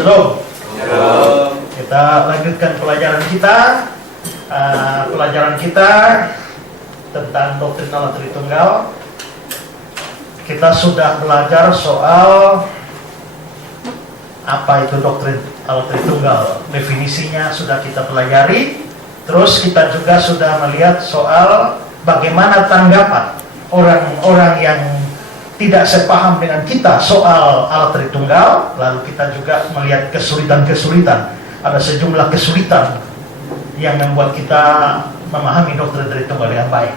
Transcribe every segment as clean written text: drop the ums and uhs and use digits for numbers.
Shalom. Kita lanjutkan pelajaran kita. Pelajaran kita tentang doktrin Allah Tritunggal. Kita sudah belajar soal apa itu doktrin Allah Tritunggal. Definisinya sudah kita pelajari. Terus kita juga sudah melihat soal bagaimana tanggapan orang-orang yang tidak sepaham dengan kita soal Allah Tritunggal. Lalu kita juga melihat kesulitan-kesulitan. Ada sejumlah kesulitan yang membuat kita memahami doktrin Tritunggal dengan baik.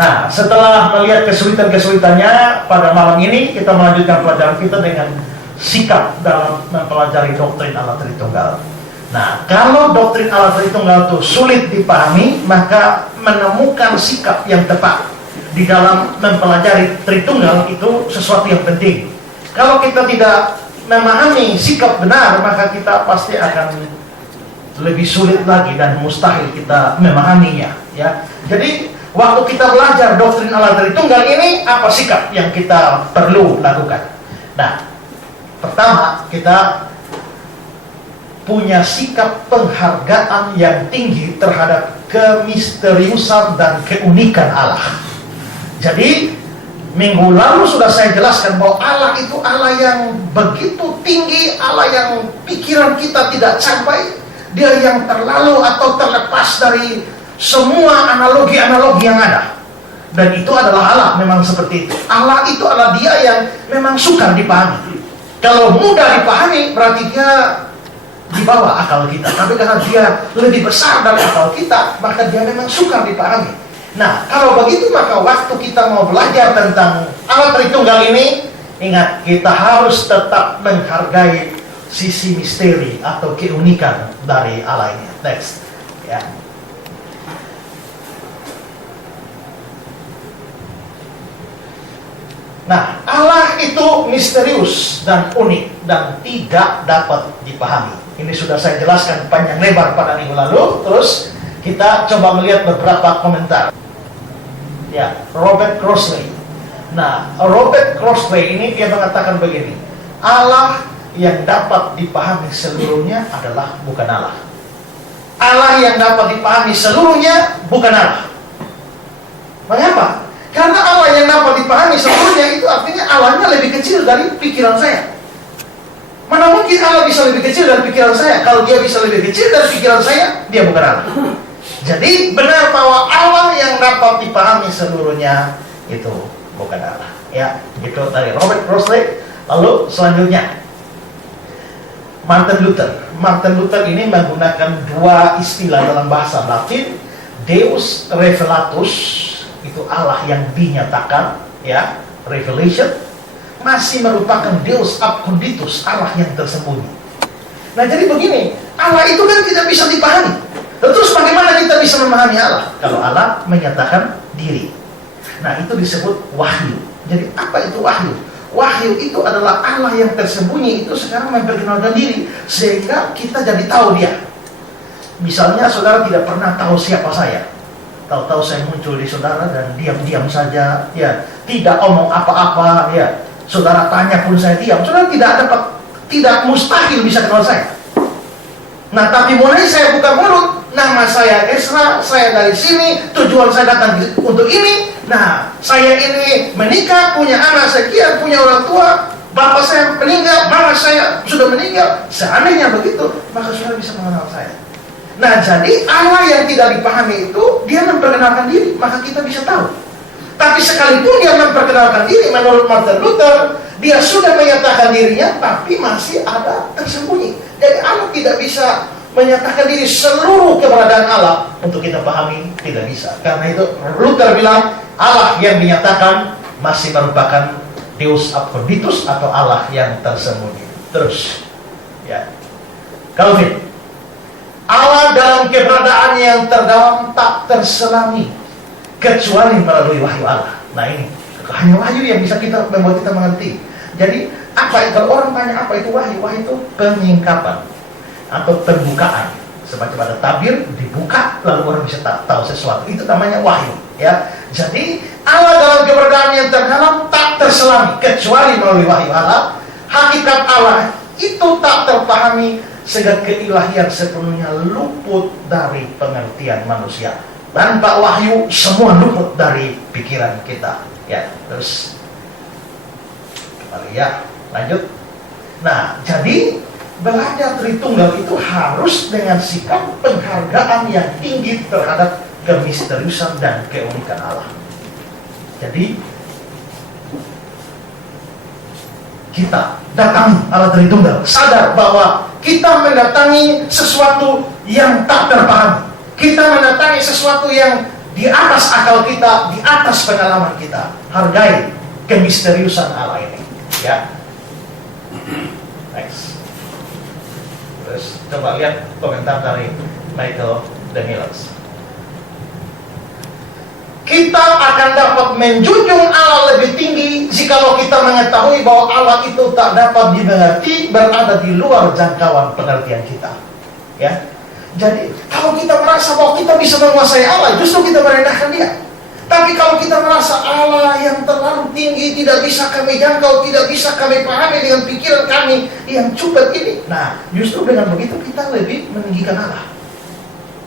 Nah, setelah melihat kesulitan-kesulitannya, pada malam ini kita melanjutkan pelajaran kita dengan sikap dalam mempelajari doktrin Allah Tritunggal. Nah, kalau doktrin Allah Tritunggal itu sulit dipahami, maka menemukan sikap yang tepat di dalam mempelajari Tritunggal itu sesuatu yang penting. Kalau kita tidak memahami sikap benar, maka kita pasti akan lebih sulit lagi dan mustahil kita memahaminya, ya. Jadi waktu kita belajar doktrin Allah Tritunggal ini, apa sikap yang kita perlu lakukan? Nah, pertama kita punya sikap penghargaan yang tinggi terhadap kemisteriusan dan keunikan Allah. Jadi minggu lalu sudah saya jelaskan bahwa Allah itu Allah yang begitu tinggi, Allah yang pikiran kita tidak sampai, Dia yang terlalu atau terlepas dari semua analogi-analogi yang ada. Dan itu adalah Allah, memang seperti itu. Allah itu adalah Dia yang memang sukar dipahami. Kalau mudah dipahami berarti Dia di bawah akal kita. Tapi karena Dia lebih besar dari akal kita, maka Dia memang sukar dipahami. Nah, kalau begitu maka waktu kita mau belajar tentang Allah Tritunggal ini, ingat, kita harus tetap menghargai sisi misteri atau keunikan dari Allah ini. Next, ya. Nah, Allah itu misterius dan unik dan tidak dapat dipahami. Ini sudah saya jelaskan panjang lebar pada minggu lalu. Terus kita coba melihat beberapa komentar. Ya, Robert Crossley. Nah, Robert Crossley ini dia mengatakan begini: Allah yang dapat dipahami seluruhnya adalah bukan Allah. Allah yang dapat dipahami seluruhnya bukan Allah. Mengapa? Karena Allah yang dapat dipahami seluruhnya itu artinya Allahnya lebih kecil dari pikiran saya. Mana mungkin Allah bisa lebih kecil dari pikiran saya? Kalau Dia bisa lebih kecil dari pikiran saya, Dia bukan Allah. Jadi benar bahwa Allah yang dapat dipahami seluruhnya itu bukan Allah. Ya, itu dari Robert Crossley. Lalu selanjutnya Martin Luther. Martin Luther ini menggunakan dua istilah dalam bahasa Latin. Deus Revelatus, itu Allah yang dinyatakan, ya, revelation, masih merupakan Deus Abconditus, Allah yang tersembunyi. Nah, jadi begini, Allah itu kan tidak bisa dipahami. Terus bagaimana kita bisa memahami Allah? Kalau Allah menyatakan diri. Nah, itu disebut wahyu. Jadi apa itu wahyu? Wahyu itu adalah Allah yang tersembunyi itu sekarang memperkenalkan diri, sehingga kita jadi tahu Dia. Misalnya saudara tidak pernah tahu siapa saya. Tahu-tahu saya muncul di saudara dan diam-diam saja, ya, tidak omong apa-apa, ya. Saudara tanya pun saya diam. Saudara tidak mustahil bisa kenal saya. Nah, tapi mulai saya buka mulut, nama saya Esra, saya dari sini, tujuan saya datang untuk ini. Nah, saya ini menikah, punya anak sekian, punya orang tua, bapak saya meninggal, mama saya sudah meninggal. Seandainya begitu, maka saudara bisa mengenal saya. Nah, jadi Allah yang tidak dipahami itu, Dia memperkenalkan diri, maka kita bisa tahu. Tapi sekalipun Dia memperkenalkan diri, menurut Martin Luther, Dia sudah menyatakan dirinya, tapi masih ada tersembunyi. Jadi Allah tidak bisa menyatakan diri seluruh keberadaan Allah untuk kita pahami, tidak bisa. Karena itu Luther bilang Allah yang dinyatakan masih merupakan Deus Abconditus atau Allah yang tersembunyi. Terus, ya, Calvin, Allah dalam keberadaan yang terdalam tak terselami kecuali melalui wahyu Allah. Nah, ini hanya wahyu yang bisa membuat kita mengerti. Jadi kalau orang tanya apa itu wahyu? Wahyu itu penyingkapan atau pembukaan. Semacam ada tabir dibuka lalu orang bisa tahu sesuatu. Itu namanya wahyu, ya. Jadi Allah dalam keberadaan yang terdalam tak terselami kecuali melalui wahyu Allah. Hakikat Allah itu tak terpahami, sehingga keilahian sepenuhnya luput dari pengertian manusia. Tanpa wahyu, semua luput dari pikiran kita. Ya, terus kembali ya, lanjut. Nah, jadi belajar Tritunggal itu harus dengan sikap penghargaan yang tinggi terhadap kemisteriusan dan keunikan Allah. Jadi kita datangi Allah Tritunggal, sadar bahwa kita mendatangi sesuatu yang tak terpahami. Kita mendatangi sesuatu yang di atas akal kita, di atas pengalaman kita. Hargai kemisteriusan Allah ini. Ya. Next. Terus coba lihat komentar dari Michael Daniels. Kita akan dapat menjunjung Allah lebih tinggi jikalau kita mengetahui bahwa Allah itu tak dapat dimengerti, berada di luar jangkauan pengertian kita. Ya. Jadi kalau kita merasa bahwa kita bisa menguasai Allah, justru kita merendahkan Dia. Tapi kalau kita merasa Allah yang terlalu tinggi, tidak bisa kami jangkau, tidak bisa kami pahami dengan pikiran kami yang cupet ini, nah justru dengan begitu kita lebih meninggikan Allah.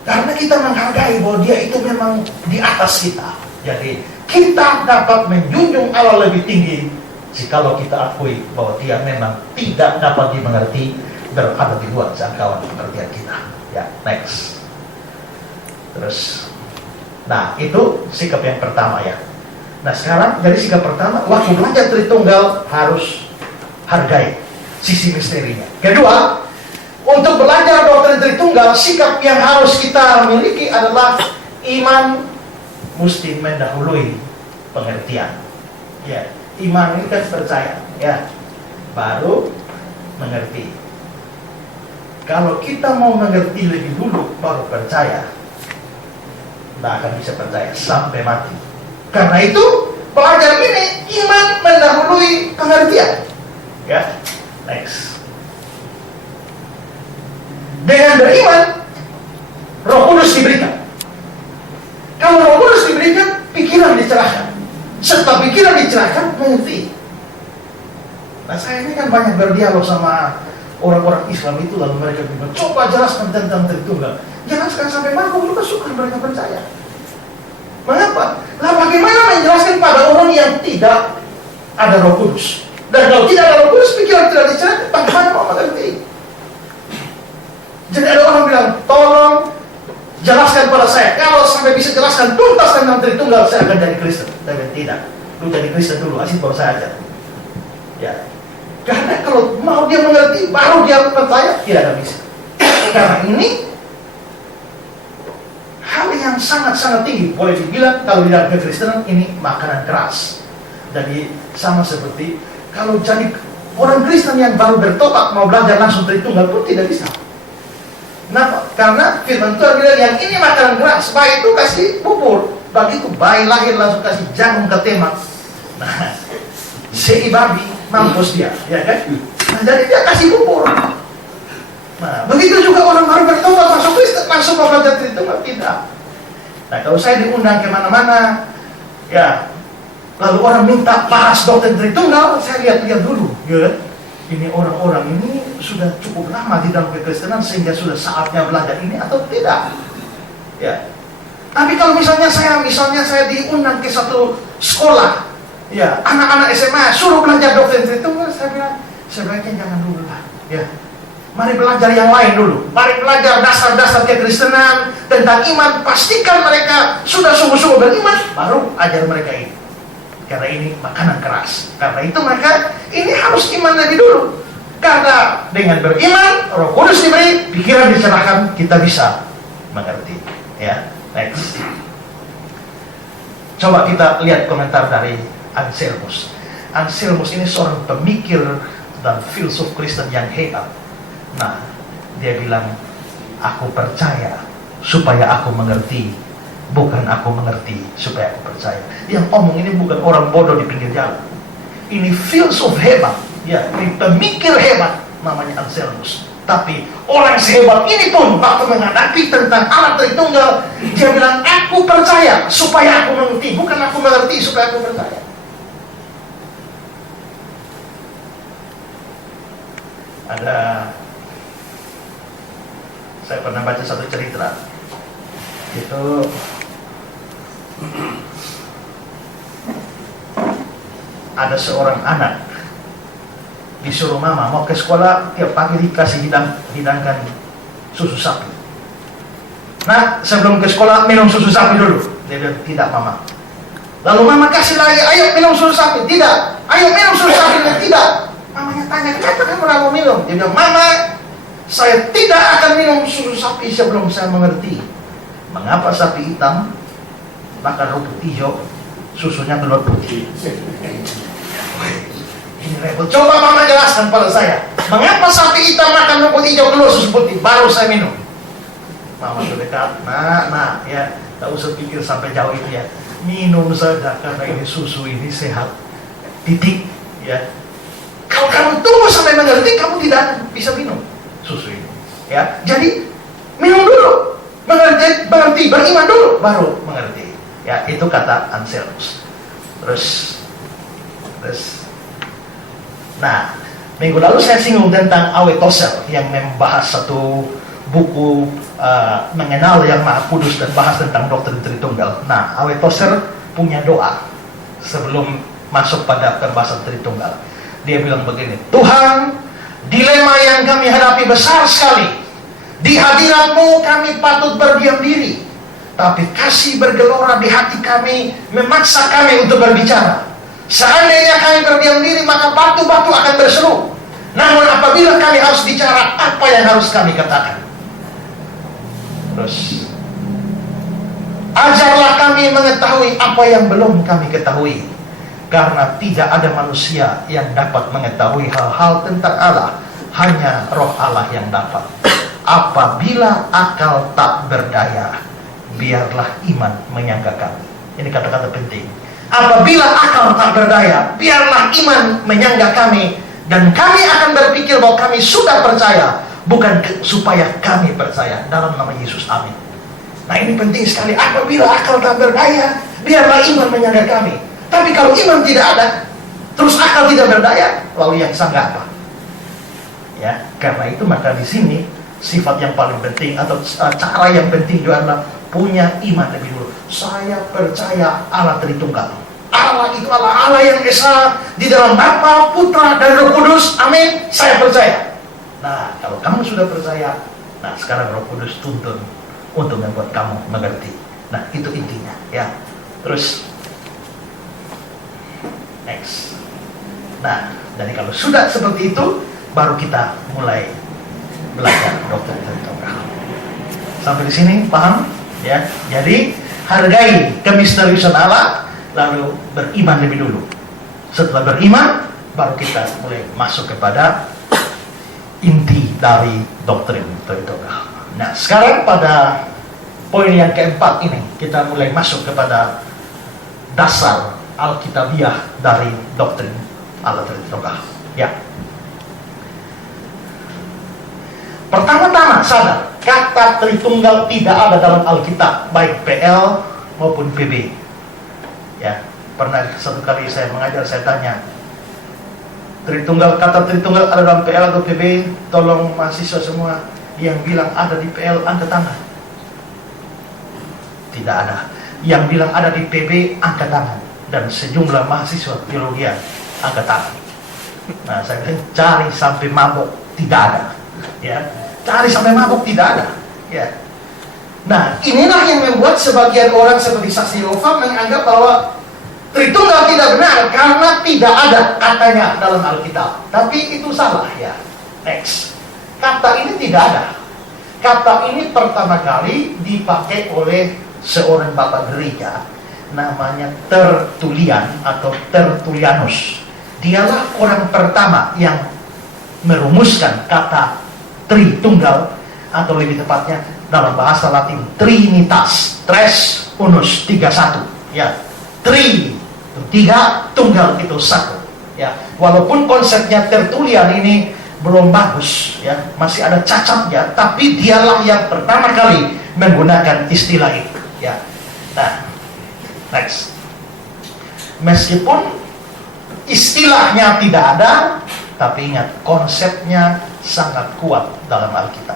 Karena kita menghargai bahwa Dia itu memang di atas kita. Jadi kita dapat menjunjung Allah lebih tinggi jikalau kita akui bahwa Dia memang tidak dapat dimengerti, berada di luar jangkauan pengertian kita. Ya, next. Terus, nah itu sikap yang pertama ya. Nah sekarang dari sikap pertama, waktu belajar Tritunggal harus hargai sisi misterinya. Kedua, untuk belajar doktrin Tritunggal, sikap yang harus kita miliki adalah iman mesti mendahului pengertian. Ya, iman ini kan percaya, ya, baru mengerti. Kalau kita mau mengerti lebih dulu baru percaya, tidak akan bisa percaya sampai mati. Karena itu belajar ini iman mendahului pengertian. Ya, next. Dengan beriman, Roh Kudus diberikan. Kalau Roh Kudus diberikan, pikiran dicerahkan. Setelah pikiran dicerahkan, mengerti. Nah saya ini kan banyak berdialog sama orang-orang Islam itu, lalu mereka bilang, coba jelaskan tentang Tritunggal. Jelaskan sampai mana kau juga suka mereka percaya. Mengapa? Lah bagaimana menjelaskan pada orang yang tidak ada Roh Kudus? Dan kalau tidak ada Roh Kudus, pikiran tidak dicerahkan, bagaimana mau mengerti? Jadi ada orang bilang, tolong jelaskan pada saya. Kalau sampai bisa jelaskan tuntas tentang Tritunggal, saya akan jadi Kristen. Tapi tidak, lu jadi Kristen dulu, asik baru saya ajar. Ya. Karena kalau mau dia mengerti, baru dia percaya, tidak ada bisa. Karena ini hal yang sangat-sangat tinggi. Boleh dibilang kalau di dalam kekristenan ini makanan keras. Jadi sama seperti kalau jadi orang Kristen yang baru bertobat mau belajar langsung Tritunggal pun tidak bisa. Nah, karena firman Tuhan bilang yang ini makanan keras, bayi itu kasih bubur, begitu bayi lahir langsung kasih jagung ke temak. Nah, si babi mampus dia, ya kan? Nah, jadi dia kasih bubur. Nah, begitu juga orang baru bertobat masuk Kristen langsung mau belajar Tritunggal, tidak. Nah, kalau saya diundang kemana-mana, ya, lalu orang minta bahas doktrin Tritunggal, saya lihat-lihat dulu, ya. Ini orang-orang ini sudah cukup lama di dalam kekristenan sehingga sudah saatnya belajar ini atau tidak, ya. Tapi kalau misalnya saya diundang ke satu sekolah, ya, anak-anak SMA suruh belajar doktrin Tritunggal, saya bilang sebaiknya jangan dulu lah, ya. Mari belajar yang lain dulu. Mari belajar dasar-dasar kekristenan tentang iman. Pastikan mereka sudah sungguh-sungguh beriman, baru ajar mereka ini. Karena ini makanan keras. Karena itu maka ini harus iman lebih dulu. Karena dengan beriman, Roh Kudus diberi, pikiran dicerahkan, kita bisa mengerti. Ya, next. Coba kita lihat komentar dari Anselmus. Anselmus ini seorang pemikir dan filsuf Kristen yang hebat. Nah, dia bilang, aku percaya supaya aku mengerti, bukan aku mengerti supaya aku percaya. Yang omong ini bukan orang bodoh di pinggir jalan. Ini filsuf hebat, ya, ini pemikir hebat, namanya Anselmus. Tapi orang sehebat ini pun waktu menghadapi tentang Allah Tritunggal, dia bilang, aku percaya supaya aku mengerti, bukan aku mengerti supaya aku percaya. Saya pernah baca satu cerita. Itu ada seorang anak disuruh mama mau ke sekolah, tiap pagi dikasih hidangkan susu sapi. Nah, sebelum ke sekolah minum susu sapi dulu. Dia bilang, tidak mama. Lalu mama kasih lagi, ayo minum susu sapi. Tidak. Ayo minum susu sapi. Tidak. Mamanya tanya, kenapa kamu mau minum? Dia bilang, mama, saya tidak akan minum susu sapi sebelum saya mengerti mengapa sapi hitam makan rumput hijau, susunya keluar putih. Ini repot. Coba mama jelaskan pada saya, mengapa sapi hitam makan rumput hijau keluar susu putih, baru saya minum. Mama dekat, nah, ya, tak usah pikir sampai jauh itu ya. Minum saja karena ini susu ini sehat. Titik, ya. Kalau kamu tunggu sampai mengerti, kamu tidak akan bisa minum susu ini. Ya, jadi minum dulu, mengerti, beriman dulu, baru mengerti. Ya, itu kata Anselmus. Terus, nah, minggu lalu saya singgung tentang Awe Tosel yang membahas satu buku mengenal yang Maha Kudus dan bahas tentang doktrin Tritunggal. Nah, Awe Tozer punya doa sebelum masuk pada pembahasan Tritunggal. Dia bilang begini, Tuhan, dilema yang kami hadapi besar sekali. Di hadirat-Mu kami patut berdiam diri, tapi kasih bergelora di hati kami memaksa kami untuk berbicara. Seandainya kami berdiam diri, maka batu-batu akan berseru. Namun apabila kami harus bicara, apa yang harus kami katakan? Terus, ajarlah kami mengetahui apa yang belum kami ketahui, karena tidak ada manusia yang dapat mengetahui hal-hal tentang Allah, hanya Roh Allah yang dapat. Apabila akal tak berdaya, biarlah iman menyangga kami. Ini kata-kata penting. Apabila akal tak berdaya, biarlah iman menyangga kami, dan kami akan berpikir bahwa kami sudah percaya, bukan supaya kami percaya. Dalam nama Yesus, amin. Nah, ini penting sekali. Apabila akal tak berdaya, biarlah iman menyangga kami. Tapi kalau iman tidak ada, terus akal tidak berdaya, lalu yang sangga apa? Ya, karena itu maka di sini sifat yang paling penting atau cara yang penting juga adalah punya iman lebih dulu. Saya percaya Allah Tritunggal. Allah itu Allah yang Esa di dalam Bapa, Putra, dan Roh Kudus. Amin. Saya percaya. Nah, kalau kamu sudah percaya, nah sekarang Roh Kudus tuntun untuk membuat kamu mengerti. Nah, itu intinya, ya. Terus, next. Nah, jadi kalau sudah seperti itu, baru kita mulai belajar doktrin Tritunggal. Sampai di sini paham? Ya. Jadi hargai kemisteriusan Allah, lalu beriman lebih dulu. Setelah beriman, baru kita mulai masuk kepada inti dari doktrin Tritunggal. Nah, sekarang pada poin yang keempat ini, kita mulai masuk kepada dasar Alkitabiah dari doktrin Allah Tritunggal. Ya. Pertama-tama sadar, kata Tritunggal tidak ada dalam Alkitab, baik PL maupun PB. Ya, pernah satu kali saya mengajar, saya tanya, kata Tritunggal ada dalam PL atau PB? Tolong mahasiswa semua yang bilang ada di PL angkat tangan. Tidak ada. Yang bilang ada di PB angkat tangan. Dan sejumlah mahasiswa teologi angkat tangan. Nah, saya bilang cari sampai mabuk, tidak ada. Ya, cari sampai mabuk, tidak ada. Ya. Nah, inilah yang membuat sebagian orang seperti saksi Yehova menganggap bahwa Tritunggal tidak benar karena tidak ada katanya dalam Alkitab. Tapi itu salah, ya. Next. Kata ini tidak ada. Kata ini pertama kali dipakai oleh seorang bapak gereja, namanya Tertullian atau Tertullianus. Dialah orang pertama yang merumuskan kata Tritunggal, atau lebih tepatnya dalam bahasa Latin Trinitas, tres unus, 3-1. Ya, tri itu 3, tunggal itu 1. Ya, walaupun konsepnya Tertullian ini belum bagus, ya, masih ada cacatnya, tapi dialah yang pertama kali menggunakan istilah itu. Ya, nah, next. Meskipun istilahnya tidak ada, Tapi ingat, konsepnya sangat kuat dalam Alkitab.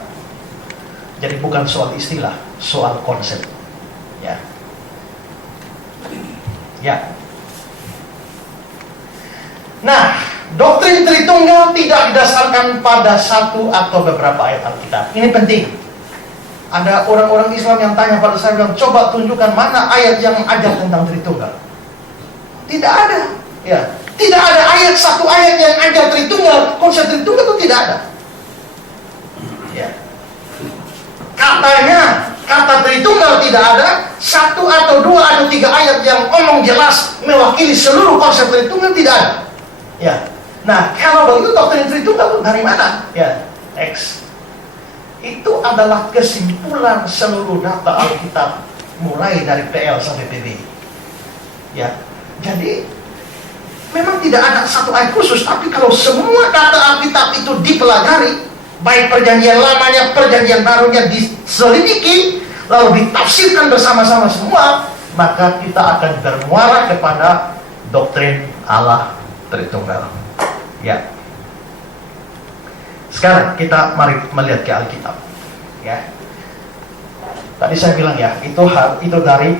Jadi bukan soal istilah, soal konsep. Ya. Ya. Nah, doktrin Tritunggal tidak didasarkan pada satu atau beberapa ayat Alkitab. Ini penting. Ada orang-orang Islam yang tanya pada saya, bilang, coba tunjukkan mana ayat yang ajar tentang Tritunggal. Tidak ada. Ya, tidak ada satu ayat yang ajar Tritunggal. Konsep Tritunggal itu tidak ada. Ya. Katanya, kata Tritunggal tidak ada. Satu atau dua atau tiga ayat yang omong jelas mewakili seluruh konsep Tritunggal tidak ada. Ya. Nah, kalau begitu doktrin Tritunggal itu dari mana? Ya, X. Itu adalah kesimpulan seluruh data Alkitab mulai dari PL sampai PB. Ya. Jadi memang tidak ada satu ayat khusus, tapi kalau semua data Alkitab itu dipelajari, baik perjanjian lamanya, perjanjian barunya diselidiki, lalu ditafsirkan bersama-sama semua, maka kita akan bermuara kepada doktrin Allah Tritunggal. Ya. Sekarang kita mari melihat ke Alkitab. Ya. Tadi saya bilang ya, itu dari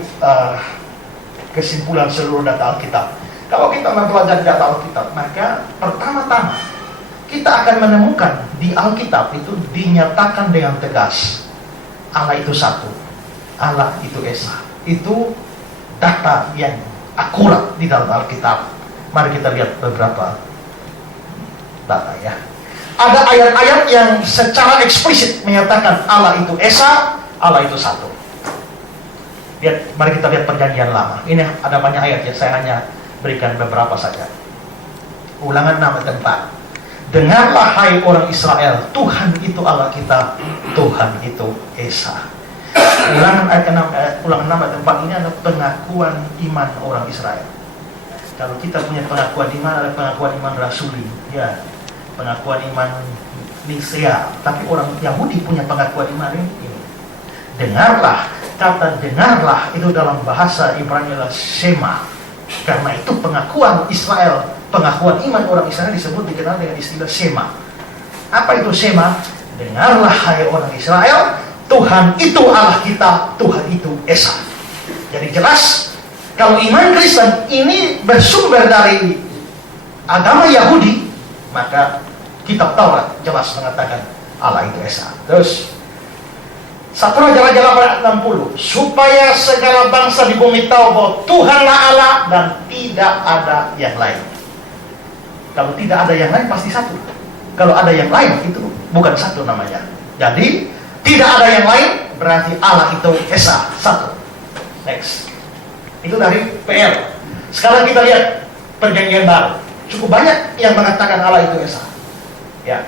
kesimpulan seluruh data Alkitab. Kalau kita mempelajari data Alkitab, maka pertama-tama kita akan menemukan di Alkitab itu dinyatakan dengan tegas Allah itu satu, Allah itu Esa. Itu data yang akurat di dalam Alkitab. Mari kita lihat beberapa data ya. Ada ayat-ayat yang secara eksplisit menyatakan Allah itu Esa, Allah itu satu. Mari kita lihat perjanjian lama. Ini ada banyak ayat ya, saya hanya berikan beberapa saja. Ulangan 6 ayat 4. Dengarlah hai orang Israel, Tuhan itu Allah kita, Tuhan itu Esa. Ulangan 6 ayat 4 ini adalah pengakuan iman orang Israel. Kalau kita punya pengakuan iman, ada pengakuan iman rasuli, ya, pengakuan iman Nisea. Tapi orang Yahudi punya pengakuan iman ini. Dengarlah, kata dengarlah itu dalam bahasa Ibrani adalah Shema. Karena itu pengakuan Israel, pengakuan iman orang Israel dikenal dengan istilah Shema. Apa itu Shema? Dengarlah hai orang Israel, Tuhan itu Allah kita, Tuhan itu Esa. Jadi jelas, kalau iman Kristen ini bersumber dari agama Yahudi, maka kitab Taurat jelas mengatakan Allah itu Esa. Terus 1 Raja-Raja 8:60, supaya segala bangsa di bumi tahu bahwa Tuhanlah Allah dan tidak ada yang lain. Kalau tidak ada yang lain pasti satu. Kalau ada yang lain itu bukan satu namanya. Jadi tidak ada yang lain berarti Allah itu Esa, satu. Next. Itu dari PL. Sekarang kita lihat perjanjian baru. Cukup banyak yang mengatakan Allah itu Esa. Ya.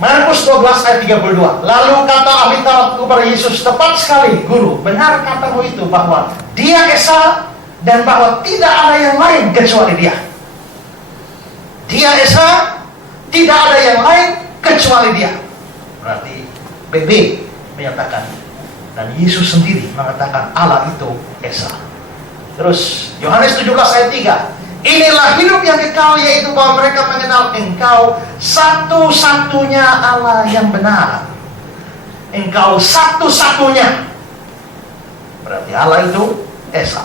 Markus 12 ayat 32. Lalu kata ahli Taurat kepada Yesus, tepat sekali guru, benar katamu itu bahwa dia Esa dan bahwa tidak ada yang lain kecuali dia. Dia Esa, tidak ada yang lain kecuali dia. Berarti BB menyatakan, dan Yesus sendiri mengatakan Allah itu Esa. Terus Yohanes 17 ayat 3. Inilah hidup yang kekal, yaitu bahwa mereka mengenal Engkau satu-satunya Allah yang benar. Engkau satu-satunya. Berarti Allah itu Esa,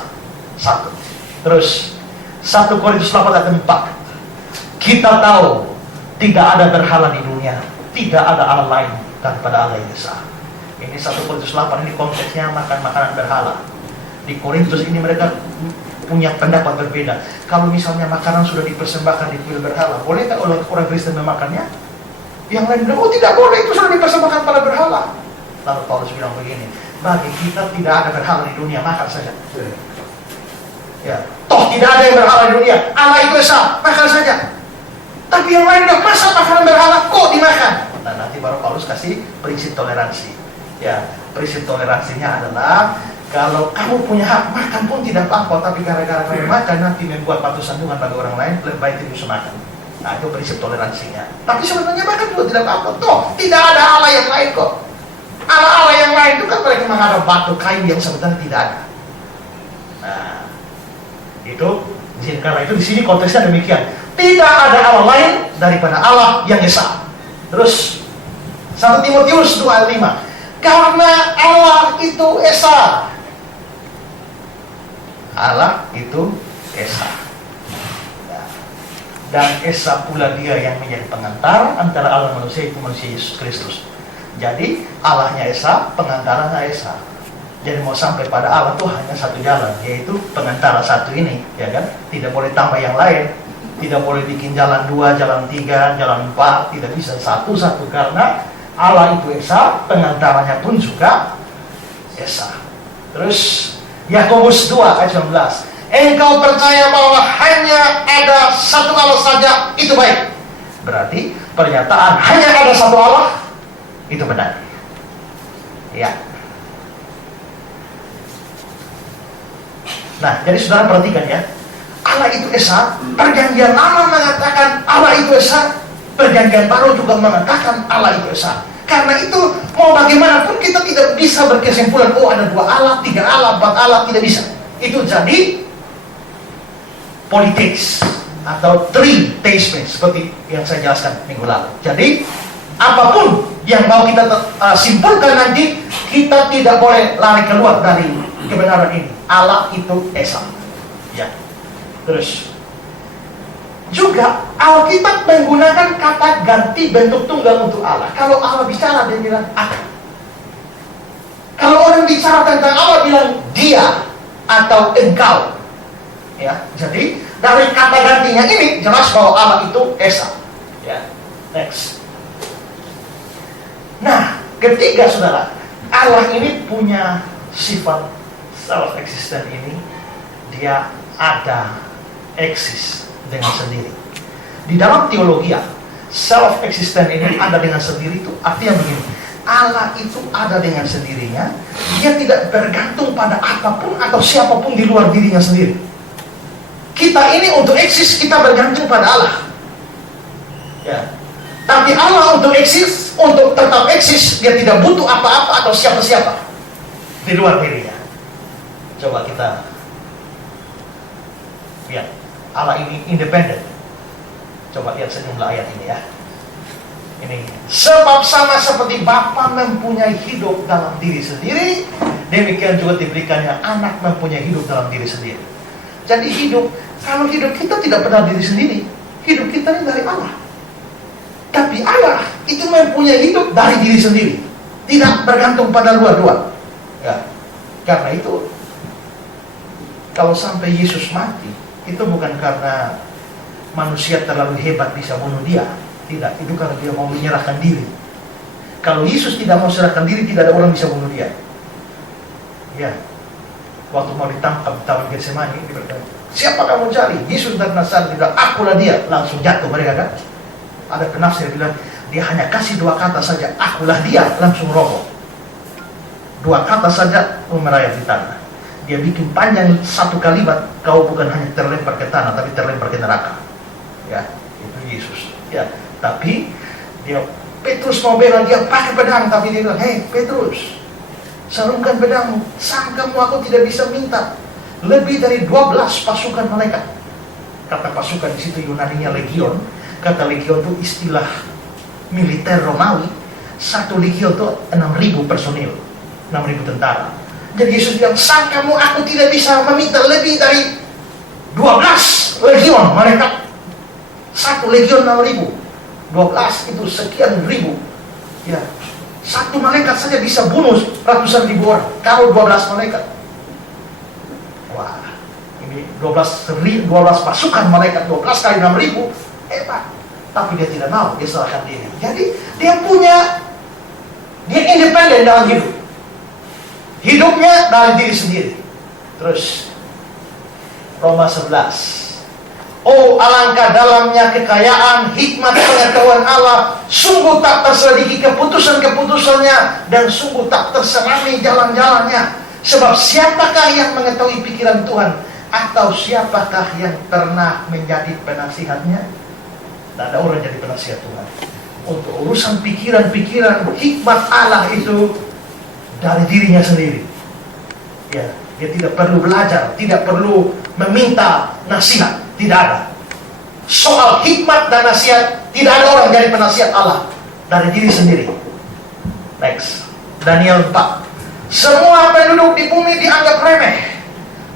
satu. Terus 1 Korintus 8 ayat 4. Kita tahu tidak ada berhala di dunia, tidak ada Allah lain daripada Allah yang Esa. Ini 1 Korintus 8, ini konteksnya makan makanan berhala. Di Korintus ini mereka punya pendapat berbeda. Kalau misalnya makanan sudah dipersembahkan di kuil berhala, bolehkah orang Kristen memakannya? Yang lain bilang, oh tidak boleh, itu sudah dipersembahkan pada berhala. Lalu Paulus bilang begini, bagi kita tidak ada berhala di dunia, makan saja. Ya, toh tidak ada yang berhala di dunia, Allah itu Esa, makan saja. Tapi yang lain bilang, masa makanan berhala kok dimakan? Nah, nanti baru Paulus kasih prinsip toleransi. Ya, prinsip toleransinya adalah kalau kamu punya hak makan pun tidak apa-apa, tapi gara-gara kamu makan nanti membuat batu sandungan bagi orang lain, lebih baik tidak usah makan. Nah, itu prinsip toleransinya. Tapi sebenarnya makan juga tidak apa-apa. Toh, tidak ada Allah yang lain kok. Allah-Allah yang lain itu kan mereka menghadap batu kayu yang sebenarnya tidak ada. Nah, itu karena itu di sini konteksnya demikian. Tidak ada Allah lain daripada Allah yang Esa. Terus 1 Timotius 2 ayat 5. Karena Allah itu Esa. Allah itu Esa. Dan Esa pula dia yang menjadi pengantar antara Allah manusia itu manusia Yesus Kristus. Jadi Allahnya Esa, pengantarannya Esa. Jadi mau sampai pada Allah tuh hanya satu jalan, yaitu pengantara satu ini, ya kan? Tidak boleh tambah yang lain. Tidak boleh bikin jalan 2, jalan 3, jalan 4, tidak bisa satu-satu karena Allah itu Esa, pengantaranya pun juga Esa. Terus Yakobus 2 ayat 19. Engkau percaya bahwa hanya ada satu Allah saja, itu baik. Berarti pernyataan hanya ada satu Allah itu benar. Ya. Nah, jadi saudara perhatikan ya. Allah itu Esa, perjanjian lama mengatakan Allah itu Esa, perjanjian baru juga mengatakan Allah itu Esa. Karena itu mau bagaimanapun kita tidak bisa berkesimpulan, oh ada 2 Allah, 3 Allah, 4 Allah, tidak bisa. Itu jadi politics atau tritheism seperti yang saya jelaskan minggu lalu. Jadi apapun yang mau kita simpulkan nanti, kita tidak boleh lari keluar dari kebenaran ini. Allah itu Esa. Ya. Terus juga Alkitab menggunakan kata ganti bentuk tunggal untuk Allah. Kalau Allah bicara dia bilang aku. Kalau orang bicara tentang Allah bilang dia atau engkau. Ya, jadi dari kata gantinya ini jelas bahwa Allah itu Esa. Ya, next. Nah, ketiga saudara, Allah ini punya sifat self-existent ini, dia ada, eksis dengan sendiri. Di dalam teologi, self-existent ini ada dengan sendiri itu artinya begini, Allah itu ada dengan sendirinya, dia tidak bergantung pada apapun atau siapapun di luar dirinya sendiri. Kita ini untuk eksis, kita bergantung pada Allah. Ya. Tapi Allah untuk eksis, untuk tetap eksis, dia tidak butuh apa-apa atau siapa-siapa di luar dirinya. Coba kita lihat, Allah ini independen. Coba lihat sejumlah ayat ini ya. Ini, sebab sama seperti Bapa mempunyai hidup dalam diri sendiri, demikian juga diberikannya anak mempunyai hidup dalam diri sendiri. Jadi hidup, kalau hidup kita tidak pernah diri sendiri, hidup kita ini dari Allah. Tapi Allah itu mempunyai hidup dari diri sendiri, tidak bergantung pada luar-luar. Ya, karena itu kalau sampai Yesus mati, itu bukan karena manusia terlalu hebat bisa bunuh dia. Tidak, itu karena dia mau menyerahkan diri. Kalau Yesus tidak mau serahkan diri, tidak ada orang bisa bunuh dia. Ya, waktu mau ditangkap di Taman Getsemani, dia berkata, siapa kamu cari? Yesus dan Nazaret. Dia bilang, akulah dia. Langsung jatuh mereka kan. Ada penafsir bilang, dia hanya kasih 2 kata saja, akulah dia, langsung roboh. 2 kata saja merayap di tanah. Dia bikin panjang 1 kalimat, kau bukan hanya terlempar ke tanah, tapi terlempar ke neraka. Ya, itu Yesus. Ya, tapi dia Petrus mau bela, dia pakai pedang, tapi dia bilang, hei Petrus, sarungkan pedangmu, sangkamu aku tidak bisa minta lebih dari 12 pasukan malaikat. Kata pasukan di situ Yunaninya legion. Kata legion itu istilah militer Romawi. 1 legion itu 6.000 personil, 6.000 tentara. Jadi Yesus bilang, sangkamu aku tidak bisa meminta lebih dari 12 legion malaikat. 1 legion 6.000, 12 itu sekian ribu. Ya, 1 malaikat saja bisa bunuh ratusan ribu orang. Kalau 12 malaikat, wah, ini 12 pasukan malaikat, 12 kali 6.000, hebat. Tapi dia tidak mau, dia serahkan diri. Jadi dia independen dalam hidup. Hidupnya dari diri sendiri. Terus Roma 11. Oh, alangkah dalamnya kekayaan, hikmat, pengetahuan Allah. Sungguh tak terselidiki keputusan-keputusannya, dan sungguh tak terselami jalan-jalannya. Sebab siapakah yang mengetahui pikiran Tuhan? Atau siapakah yang pernah menjadi penasihatnya? Tidak ada orang jadi penasihat Tuhan. Untuk urusan pikiran-pikiran, hikmat Allah itu dari dirinya sendiri. Ya, dia tidak perlu belajar, tidak perlu meminta nasihat. Tidak ada. soal hikmat dan nasihat, tidak ada orang jadi penasihat Allah dari diri sendiri. Next, Daniel 4. Semua penduduk di bumi dianggap remeh.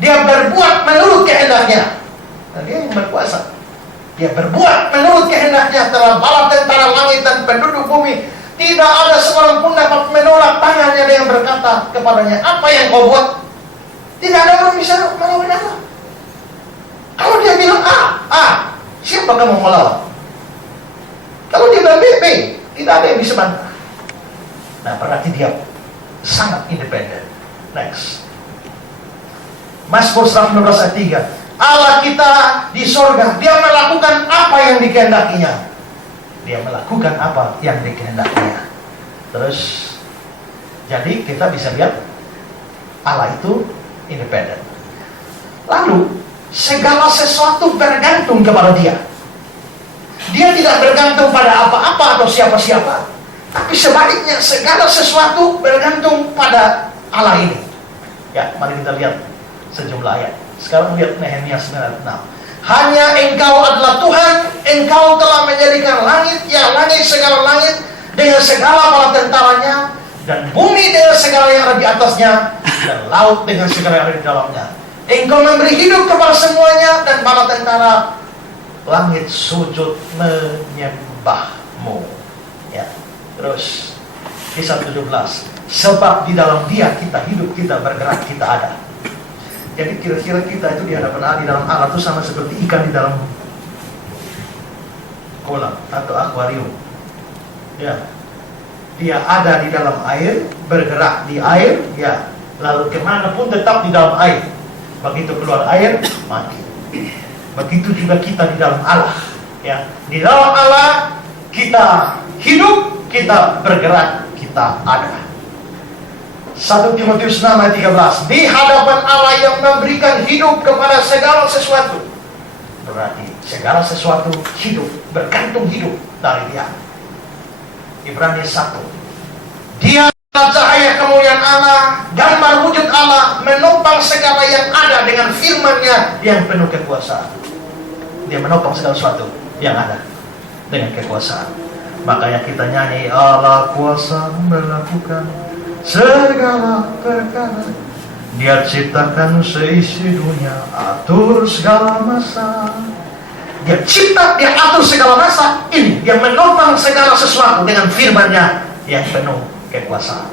Dia berbuat menurut kehendaknya. Nah, dia yang berkuasa. Dia berbuat menurut kehendaknya terhadap bala tentara langit dan penduduk bumi. Tidak ada seorang pun dapat menolak tangannya dengan berkata kepadanya, apa yang kau buat? Tidak ada orang bisa melawan Allah. Kalau dia bilang A, siapa kamu melawan? Kalau dia bilang B, tidak ada yang bisa bantah. Nah, berarti dia sangat independen. Next, Mazmur 116 ayat 3. Allah kita di sorga, dia melakukan apa yang dikehendakinya. Dia melakukan apa yang dikehendakinya. Terus, jadi kita bisa lihat Allah itu independen. Lalu, segala sesuatu bergantung kepada dia. Dia tidak bergantung pada apa-apa atau siapa-siapa, tapi sebaliknya segala sesuatu bergantung pada Allah ini. Ya, mari kita lihat sejumlah ayat. Sekarang lihat Nehemia 9:6. Hanya Engkau adalah Tuhan, Engkau telah menjadikan langit, ya langit segala langit dengan segala bala tentaranya, dan bumi dengan segala yang ada di atasnya, dan laut dengan segala yang ada di dalamnya. Engkau memberi hidup kepada semuanya, dan bala tentara langit sujud menyembahmu. Ya, terus kisah 17. Sebab di dalam Dia kita hidup, kita bergerak, kita ada. Jadi kira-kira kita itu di hadapan Allah, di dalam Allah itu sama seperti ikan di dalam kolam atau akuarium. Ya, dia ada di dalam air, bergerak di air, ya. Lalu kemanapun tetap di dalam air. Begitu keluar air, mati. Begitu juga kita di dalam Allah. Ya, di dalam Allah kita hidup, kita bergerak, kita ada. 1 Timotius 6 ayat 13. Di hadapan Allah yang memberikan hidup kepada segala sesuatu. Berarti segala sesuatu hidup, bergantung hidup dari Dia. Ibrani 1. Dia adalah cahaya kemuliaan Allah, gambar wujud Allah, menopang segala yang ada dengan firman-Nya yang penuh kekuasaan. Dia menopang segala sesuatu yang ada dengan kekuasaan. Makanya kita nyanyi, Allah kuasa melakukan segala perkara. Dia ciptakan seisi dunia, atur segala masa. Dia cipta, dia atur segala masa. Ini dia menopang segala sesuatu dengan firman-Nya yang penuh kekuasaan.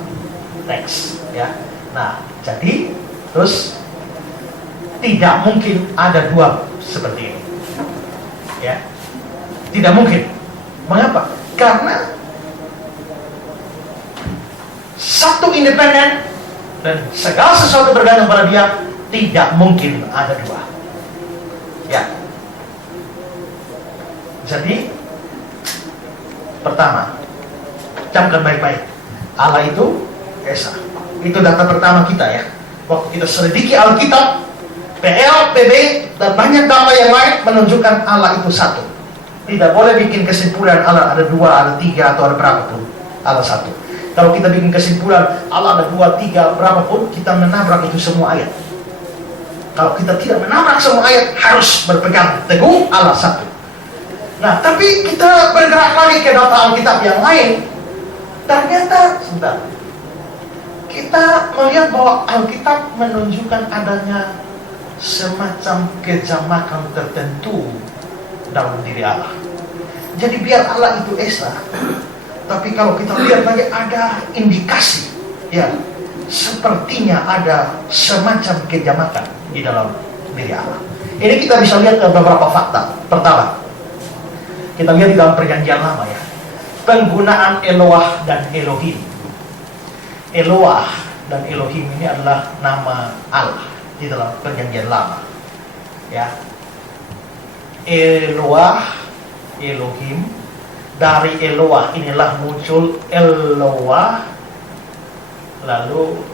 Next, ya. Nah, jadi terus tidak mungkin ada dua seperti ini. Ya. Tidak mungkin. Mengapa? Karena satu independen dan segala sesuatu bergantung pada Dia, tidak mungkin ada dua. Ya. Jadi pertama, camkan baik-baik, Allah itu Esa. Itu data pertama kita ya. Waktu kita selidiki Alkitab, PL, PB, dan banyak data yang lain menunjukkan Allah itu satu. Tidak boleh bikin kesimpulan Allah ada dua, ada tiga, atau ada berapapun. Allah satu. Kalau kita bikin kesimpulan Allah ada dua, tiga, berapapun, kita menabrak itu semua ayat. Kalau kita tidak menabrak semua ayat, harus berpegang teguh Allah satu. Nah, tapi kita bergerak lagi ke data Alkitab yang lain. Ternyata, sebentar, kita melihat bahwa Alkitab menunjukkan adanya semacam kejamakan tertentu dalam diri Allah. Jadi biar Allah itu Esa, tapi kalau kita lihat lagi ada indikasi, ya, sepertinya ada semacam kejamakan di dalam diri Allah. Ini kita bisa lihat beberapa fakta. Pertama, kita lihat di dalam Perjanjian Lama ya, penggunaan Eloah dan Elohim. Eloah dan Elohim ini adalah nama Allah di dalam Perjanjian Lama. Ya, Eloah, Elohim. Dari Eloah inilah muncul Eloah, lalu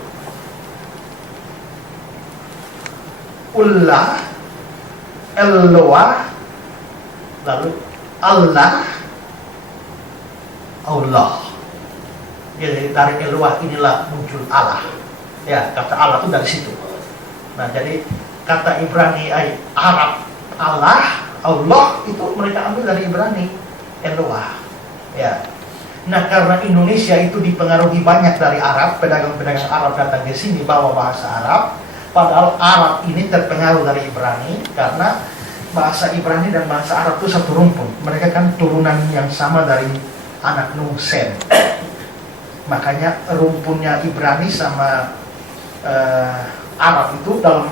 Ullah, Eloah, lalu Allah. Jadi dari Eloah inilah muncul Allah. Ya, kata Allah itu dari situ. Nah, jadi kata Ibrani Arab Allah Allah itu mereka ambil dari Ibrani, Eloah. Ya. Nah, karena Indonesia itu dipengaruhi banyak dari Arab, pedagang-pedagang Arab datang ke sini bawa bahasa Arab, padahal Arab ini terpengaruh dari Ibrani karena bahasa Ibrani dan bahasa Arab itu satu rumpun. Mereka kan turunan yang sama dari anak Nuh Sem. Makanya rumpunnya Ibrani sama Arab itu dalam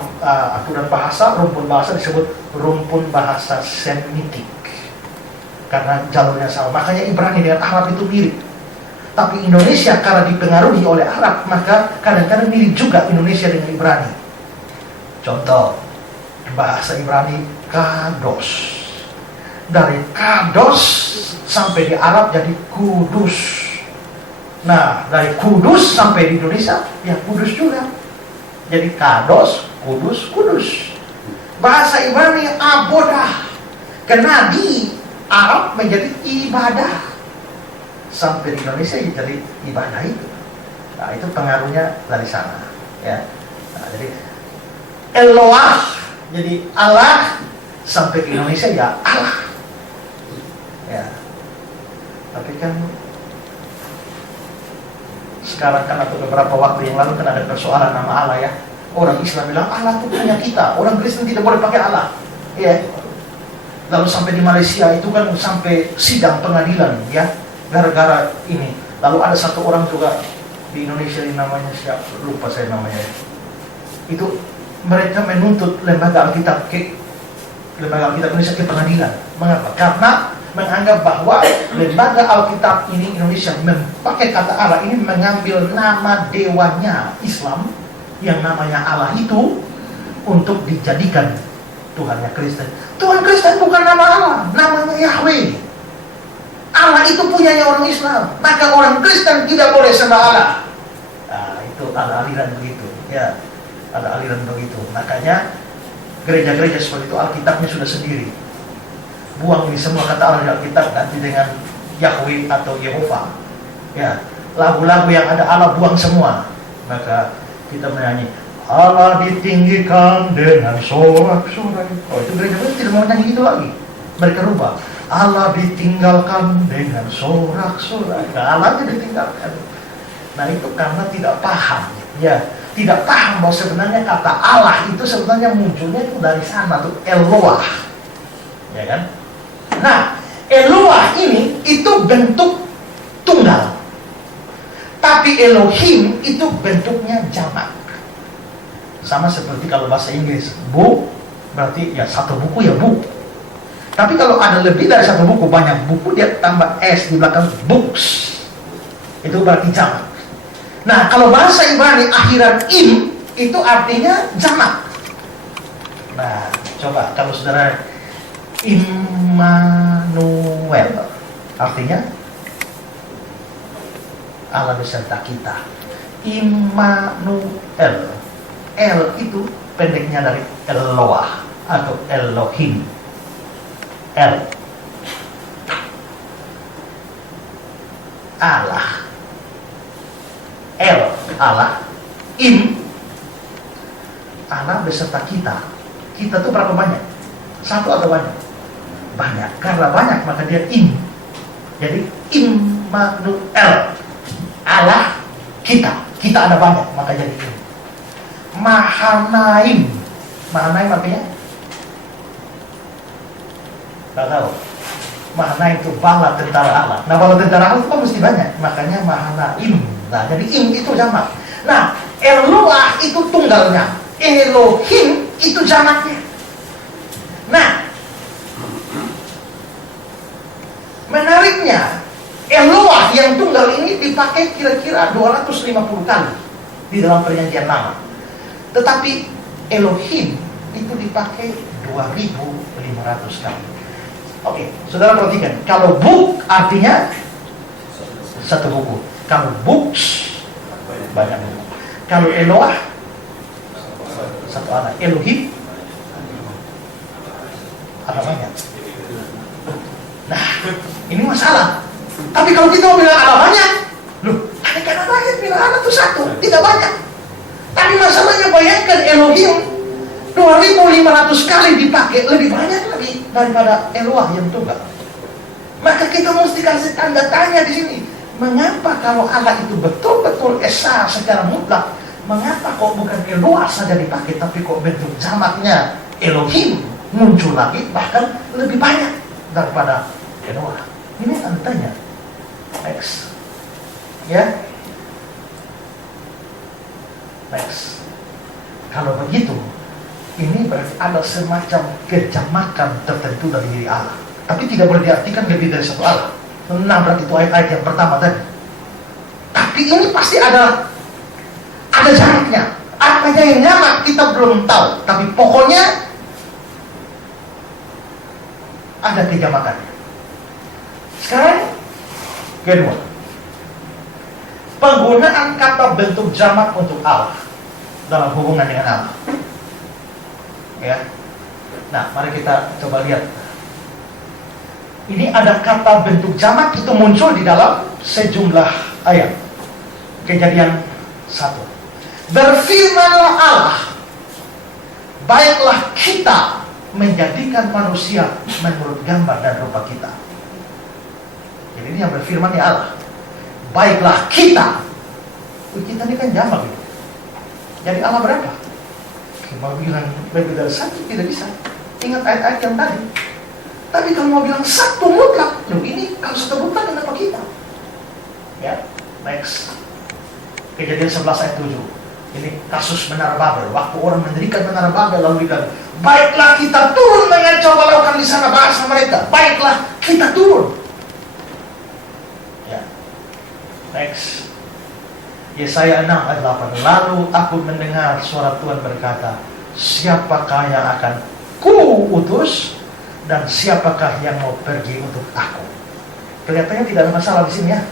aturan bahasa, rumpun bahasa disebut rumpun bahasa Semitik. Karena jalurnya sama, makanya Ibrani dengan Arab itu mirip. Tapi Indonesia karena dipengaruhi oleh Arab, maka kadang-kadang mirip juga Indonesia dengan Ibrani. Contoh, bahasa Ibrani Kados. Dari Kados sampai di Arab jadi Kudus. Nah, dari Kudus sampai di Indonesia, ya Kudus juga. Jadi Kados, Kudus, Kudus. Bahasa Ibrani Abodah. Karena di Arab menjadi ibadah, sampai di Indonesia jadi ibadah itu. Nah, itu pengaruhnya dari sana, ya. Nah, jadi Eloah jadi Allah, sampai ke Indonesia ya Allah, ya. Tapi kan sekarang kan atau beberapa waktu yang lalu kan ada persoalan nama Allah, ya. Orang Islam bilang Allah itu punya kita, orang Kristen tidak boleh pakai Allah, ya. Lalu sampai di Malaysia itu kan sampai sidang pengadilan, ya, gara-gara ini. Lalu ada satu orang juga di Indonesia ini namanya siapa, lupa saya namanya. Itu mereka menuntut lembaga Alkitab Indonesia ke pengadilan. Mengapa? Karena menganggap bahwa lembaga Alkitab ini Indonesia memakai kata Allah ini mengambil nama dewanya Islam yang namanya Allah itu untuk dijadikan Tuhannya Kristen. Tuhan Kristen bukan nama Allah, namanya Yahweh. Allah itu punyanya orang Islam, maka orang Kristen tidak boleh sembah Allah. Nah, itu ada aliran begitu, ya, ada aliran begitu. Makanya gereja-gereja seperti itu Alkitabnya sudah sendiri. Buang ini semua kata Allah di Alkitab, ganti dengan Yahweh atau Yehova. Ya, lagu-lagu yang ada Allah buang semua. Maka kita menyanyi Allah ditinggikan dengan sorak-sorai. Oh, itu gereja-gereja tidak mau nyanyi itu lagi. Mereka rubah. Allah ditinggalkan dengan sorak-sorai. Nah, Allahnya ditinggalkan. Nah, itu karena tidak paham. Ya, tidak paham bahwa sebenarnya kata Allah itu sebenarnya munculnya itu dari sana tuh, Eloah. Ya kan? Nah, Eloah ini itu bentuk tunggal. Tapi Elohim itu bentuknya jamak. Sama seperti kalau bahasa Inggris, book berarti ya satu buku ya book. Tapi kalau ada lebih dari satu buku, banyak buku, dia tambah S di belakang books. Itu berarti jamak. Nah, kalau bahasa Ibrani akhiran im itu artinya jamak. Nah, coba kalau saudara Immanuel artinya Allah beserta kita. Immanuel, L itu pendeknya dari Eloah atau Elohim. L, Allah. L, Allah. Im, Allah beserta kita. Kita tuh berapa banyak? Satu atau banyak? Banyak. Karena banyak maka dia im. Jadi Immanuel, Allah kita. Kita ada banyak maka jadi im. Mahanaim. Mahanaim artinya? Tak tahu. Mahanaim itu bala tentara Allah. Nah, bala tentara Allah itu kan mesti banyak. Makanya Mahanaim. Nah, jadi im itu jamak. Nah, Eloah itu tunggalnya. Elohim itu jamaknya. Nah, menariknya, Eloah yang tunggal ini dipakai kira-kira 250 kali di dalam perjanjian lama. Tetapi Elohim itu dipakai 2.500 kali. Oke, saudara perhatikan. Kalau book artinya satu buku. Kalau books banyak buku. Kalau Eloah satu anak. Elohim ada banyak. Nah, ini masalah. Tapi kalau kita mau bilang ada banyak, loh, ada banyak bilang ada tuh satu, tidak banyak. Tapi masalahnya bayangkan Elohim 2.500 kali dipakai, lebih banyak lagi daripada Eloah yang tunggal. Maka kita mesti kasih tanda tanya di sini. Mengapa kalau Allah itu betul-betul esa secara mutlak, mengapa kok bukan Eloah saja dipakai, tapi kok bentuk jamaknya Elohim muncul lagi, bahkan lebih banyak daripada Eloah? Ini tanda tanya. Next. Ya. Next. Kalau begitu, ini berarti ada semacam kejamakan tertentu dari diri Allah. Tapi tidak boleh diartikan lebih dari satu Allah. Menabrak itu ayat-ayat yang pertama tadi. Tapi ini pasti ada jamaknya. Apanya yang nyamak kita belum tahu. Tapi pokoknya ada kejamakannya. Sekarang kedua, penggunaan kata bentuk jamak untuk Allah dalam hubungan dengan Allah. Ya. Nah, mari kita coba lihat. Ini ada kata bentuk jamak itu muncul di dalam sejumlah ayat. Kejadian 1. Berfirmanlah Allah, baiklah kita menjadikan manusia menurut gambar dan rupa kita. Jadi ini yang berfirman ya Allah. Baiklah kita. Kita ini kan jamak gitu. Jadi Allah berapa? Mau bilang lebih dari satu tidak bisa. Ingat ayat-ayat yang tadi. Tapi kalau mau bilang satu mutlak, loh ini kalau satu mutlak kenapa kita? Ya, next. Kejadian 11 ayat 7. Ini kasus Menara Babel. Waktu orang mendirikan Menara Babel lalu bilang, baiklah kita turun mengacau balaukan di sana bahasa mereka. Baiklah kita turun. Ya, next. Yesaya 6 ayat 8. Lalu aku mendengar suara Tuhan berkata, siapakah yang akan ku utus dan siapakah yang mau pergi untuk aku? Kelihatannya tidak ada masalah di sini ya.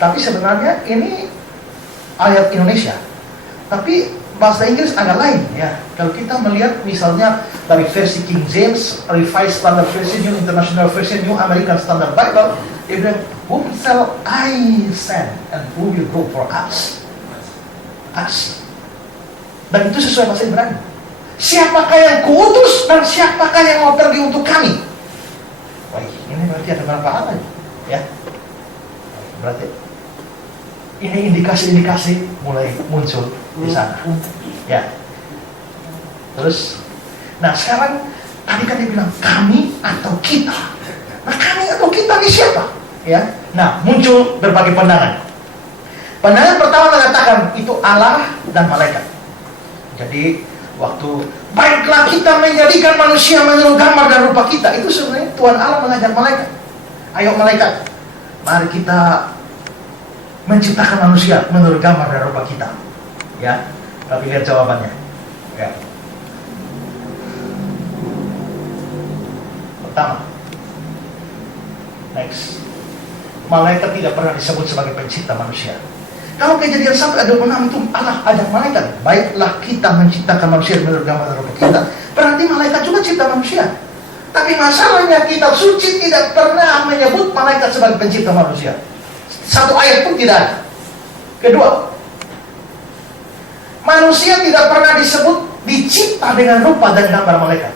Tapi sebenarnya ini ayat Indonesia. Tapi bahasa Inggris agak lain ya. Kalau kita melihat misalnya dari versi King James, Revised Standard Version, New International Version, New American Standard Bible, dia bilang, whom shall I send and who will go for us? Us. Dan itu sesuai bahasa Ibrani. Siapakah yang kuutus dan siapakah yang mau pergi untuk kami? Wah, ini berarti ada berapa Allah ya? Berarti ini indikasi-indikasi mulai muncul di sana. Ya. Terus, nah sekarang tadi kan dia bilang kami atau kita. Nah kami atau kita ini siapa? Ya. Nah muncul berbagai pandangan. Pandangan pertama mengatakan itu Allah dan malaikat. Jadi waktu baiklah kita menjadikan manusia menurut gambar dan rupa kita, itu sebenarnya Tuhan Allah mengajak malaikat. Ayo malaikat, mari kita menciptakan manusia menurut gambar dan rupa kita. Ya, tapi lihat jawabannya. Ya. Pertama, next, malaikat tidak pernah disebut sebagai pencipta manusia. Kalau Kejadian 1 ayat 26 itu Allah ajak malaikat, baiklah kita menciptakan manusia menurut gambar dan rupa kita. Berarti malaikat juga cipta manusia. Tapi masalahnya kitab suci tidak pernah menyebut malaikat sebagai pencipta manusia. Satu ayat pun tidak ada. Kedua, manusia tidak pernah disebut dicipta dengan rupa dan gambar malaikat.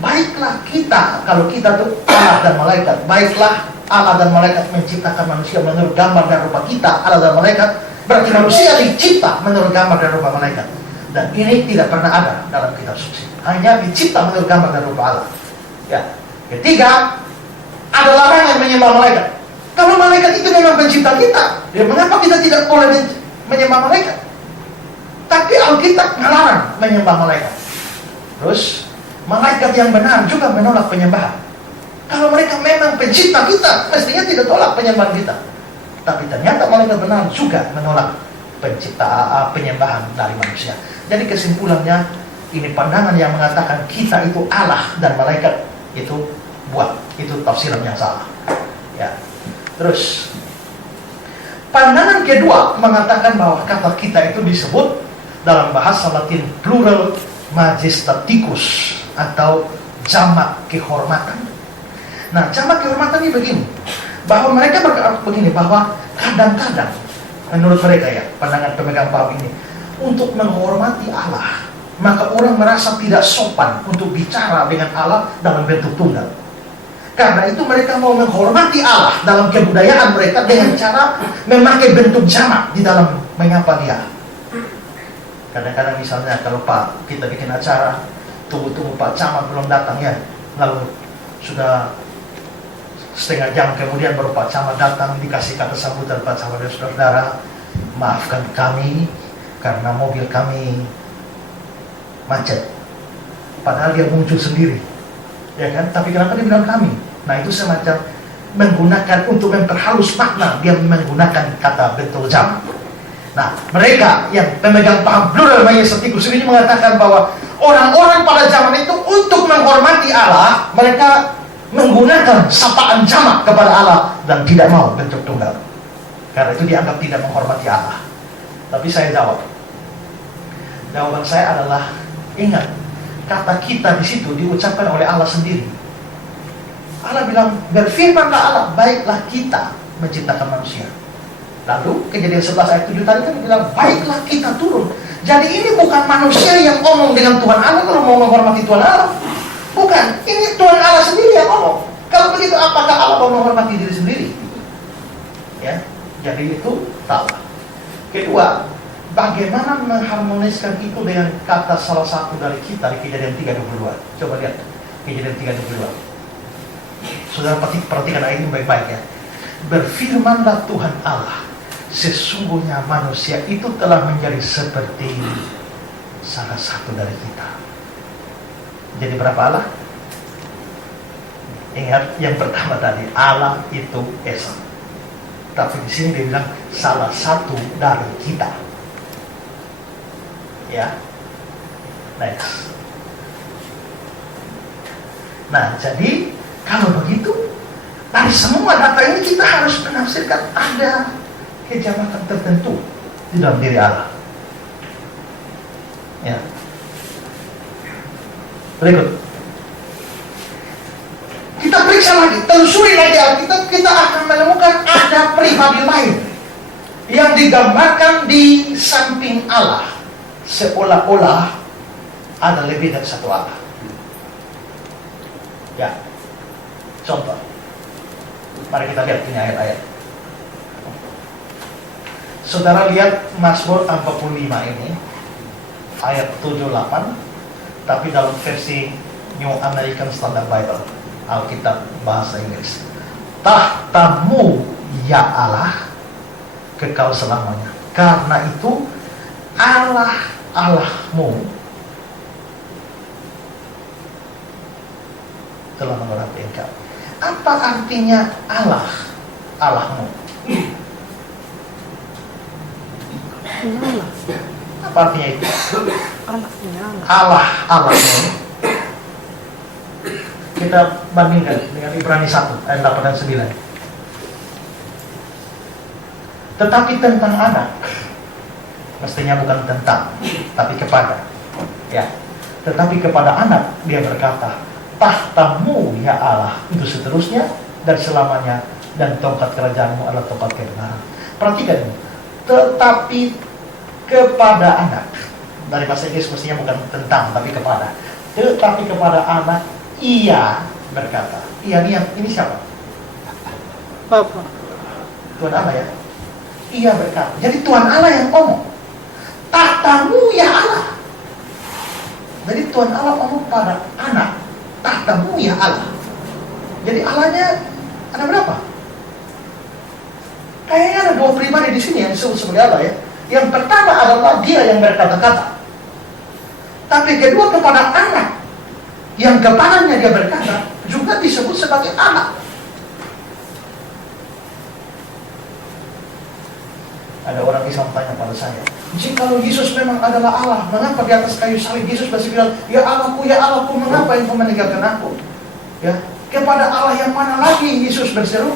Baiklah kita, kalau kita itu Allah dan malaikat, baiklah Allah dan malaikat menciptakan manusia menurut gambar dan rupa kita, Allah dan malaikat, berarti manusia dicipta menurut gambar dan rupa malaikat. Dan ini tidak pernah ada dalam kitab suci. Hanya dicipta menurut gambar dan rupa Allah. Ya. Ketiga, ada larangan menyembah malaikat. Kalau malaikat itu memang pencipta kita, ya mengapa kita tidak boleh menyembah malaikat? Tapi Alkitab melarang menyembah malaikat. Terus, malaikat yang benar juga menolak penyembahan. Kalau mereka memang pencipta kita, mestinya tidak tolak penyembahan kita. Tapi ternyata malaikat benar juga menolak penyembahan dari manusia. Jadi kesimpulannya, ini pandangan yang mengatakan kita itu Allah dan malaikat itu itu tafsiran yang salah. Ya. Terus, pandangan kedua mengatakan bahwa kata kita itu disebut dalam bahasa Latin plural majestaticus atau jamak kehormatan. Nah, jamak kehormatan ini begini, bahwa mereka berkata begini, bahwa kadang-kadang menurut mereka ya, pandangan pemegang paham ini, untuk menghormati Allah, maka orang merasa tidak sopan untuk bicara dengan Allah dalam bentuk tunggal. Karena itu mereka mau menghormati Allah dalam kebudayaan mereka dengan cara memakai bentuk jamak di dalam menyapa dia. Kadang-kadang misalnya kalau Pak, kita bikin acara, tunggu-tunggu Pak Camat belum datang ya, lalu sudah setengah jam kemudian baru Pak Camat datang, dikasih kata sambutan Pak Camat dan saudara, maafkan kami karena mobil kami macet. Padahal dia muncul sendiri, ya kan? Tapi kenapa dia bilang kami? Nah itu semacam menggunakan untuk memperhalus makna, dia menggunakan kata bentuk jamak. Nah, mereka yang pemegang paham plural majestatikus ini mengatakan bahwa orang-orang pada zaman itu untuk menghormati Allah, mereka menggunakan sapaan jamak kepada Allah dan tidak mau bentuk tunggal. Karena itu dianggap tidak menghormati Allah. Tapi saya jawab. Jawaban saya adalah, ingat, kata kita di situ diucapkan oleh Allah sendiri. Allah bilang, berfirmanlah Allah, baiklah kita menciptakan manusia. Lalu Kejadian 11 ayat 7 tadi kan bilang, baiklah kita turun. Jadi ini bukan manusia yang ngomong dengan Tuhan Allah kalau mau menghormati Tuhan Allah. Bukan, ini Tuhan Allah sendiri yang ngomong. Kalau begitu apakah Allah mau menghormati diri sendiri? Ya, jadi itu salah. Kedua, bagaimana mengharmoniskan itu dengan kata salah satu dari kita di Kejadian 3:22. Coba lihat Kejadian 3:22. Saudara perhatikan ayat ini baik-baik ya. Berfirmanlah Tuhan Allah, sesungguhnya manusia itu telah menjadi seperti salah satu dari kita. Jadi berapa Allah? Ingat yang pertama tadi, Allah itu Esa. Tapi di sini dia bilang salah satu dari kita. Ya, next. Nah, jadi kalau begitu, dari semua data ini kita harus menafsirkan ada kejamakan tertentu di dalam diri Allah. Ya. Berikut. Kita periksa lagi, telusuri lagi Alkitab, kita akan menemukan ada pribadi lain yang digambarkan di samping Allah, seolah-olah ada lebih dari satu Allah. Ya, contoh. Mari kita lihat ini ayat-ayat. Saudara lihat Mazmur 45 ini, ayat 7-8, tapi dalam versi New American Standard Bible, Alkitab bahasa Inggris. Tahtamu ya Allah kekal selamanya. Karena itu Allah Allahmu telah mengurapi engkau. Apa artinya Allah Allahmu? Apa artinya itu? Allah Allahmu. Kita bandingkan dengan Ibrani 1 ayat 8 dan 9. Tetapi tentang anak, mestinya bukan tentang, tapi kepada. Ya, tetapi kepada anak dia berkata, tahtamu ya Allah untuk seterusnya dan selamanya, dan tongkat kerajaanmu adalah tongkat kebenaran. Perhatikan, tetapi kepada anak, dari bahasa Inggris mestinya bukan tentang tapi kepada. Tetapi kepada anak ia berkata. Ia ini siapa? Bapak. Tuhan Allah ya. Ia berkata. Jadi Tuhan Allah yang ngomong. Tahtamu ya Allah. Jadi Tuhan Allah ngomong pada anak. Tahtamu ya Allah. Jadi Allahnya ada berapa? Kayaknya ada dua pribadi di sini yang disebut sebagai Allah ya. Yang pertama adalah dia yang berkata-kata. Tapi kedua kepada anak yang kepadanya dia berkata juga disebut sebagai anak. Ada orang Islam tanya pada saya, jikalau Yesus memang adalah Allah, mengapa di atas kayu salib Yesus masih bilang, ya Allahku, mengapa engkau meninggalkan aku? Ya, kepada Allah yang mana lagi Yesus berseru?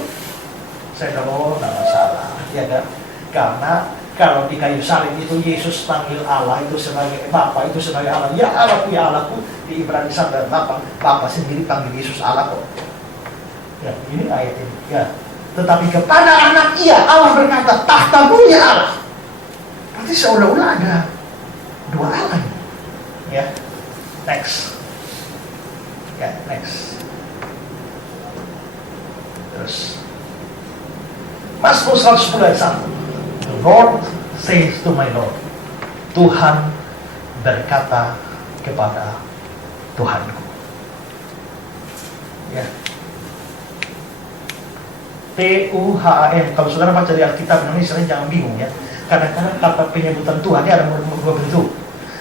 Saya kalau tidak masalah, ya kan? Karena kalau di kayu salib itu Yesus panggil Allah itu sebagai Bapa, itu sebagai Allah. Ya Allahku, di Ibrani 1 dan 8, Bapa sendiri panggil Yesus Allah kok. Ya, ini ayat ini. Ya. Tetapi kepada anak ia Allah berkata, tahtamu ya Allah. Berarti seolah-olah ada dua Allah. Ya, next. Ya, next. Terus Mazmur 110 ayat 1. The Lord says to my Lord, Tuhan berkata kepada Tuhanku. Ya. Tuhan. Kalau saudara baca di Alkitab Indonesia, jangan bingung ya. Kadang-kadang kata penyebutan Tuhan ini ada dua bentuk.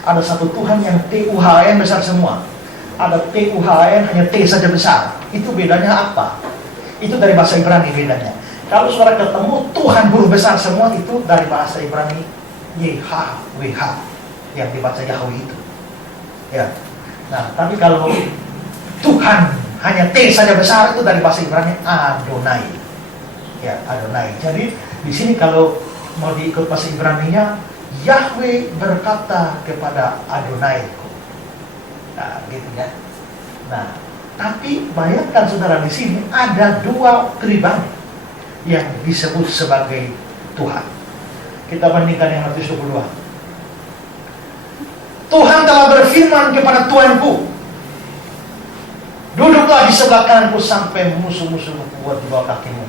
Ada satu Tuhan yang Tuhan besar semua. Ada Tuhan hanya T saja besar. Itu bedanya apa? Itu dari bahasa Ibrani bedanya. Kalau saudara ketemu Tuhan huruf besar semua, itu dari bahasa Ibrani YHWH yang dibaca Yahweh itu. Ya. Nah, tapi kalau Tuhan hanya T saja besar, itu dari bahasa Ibrani Adonai. Ya, Adonai. Jadi di sini kalau mau diikut bahasa Ibraninya, Yahweh berkata kepada Adonaiku. Nah, gitu ya. Nah, tapi bayangkan saudara, di sini ada dua pribadi yang disebut sebagai Tuhan. Kita bandingkan yang Matius 22. Tuhan telah berfirman kepada Tuanku, duduklah di sebelah kananku sampai musuh-musuhmu buat di bawah kakimu.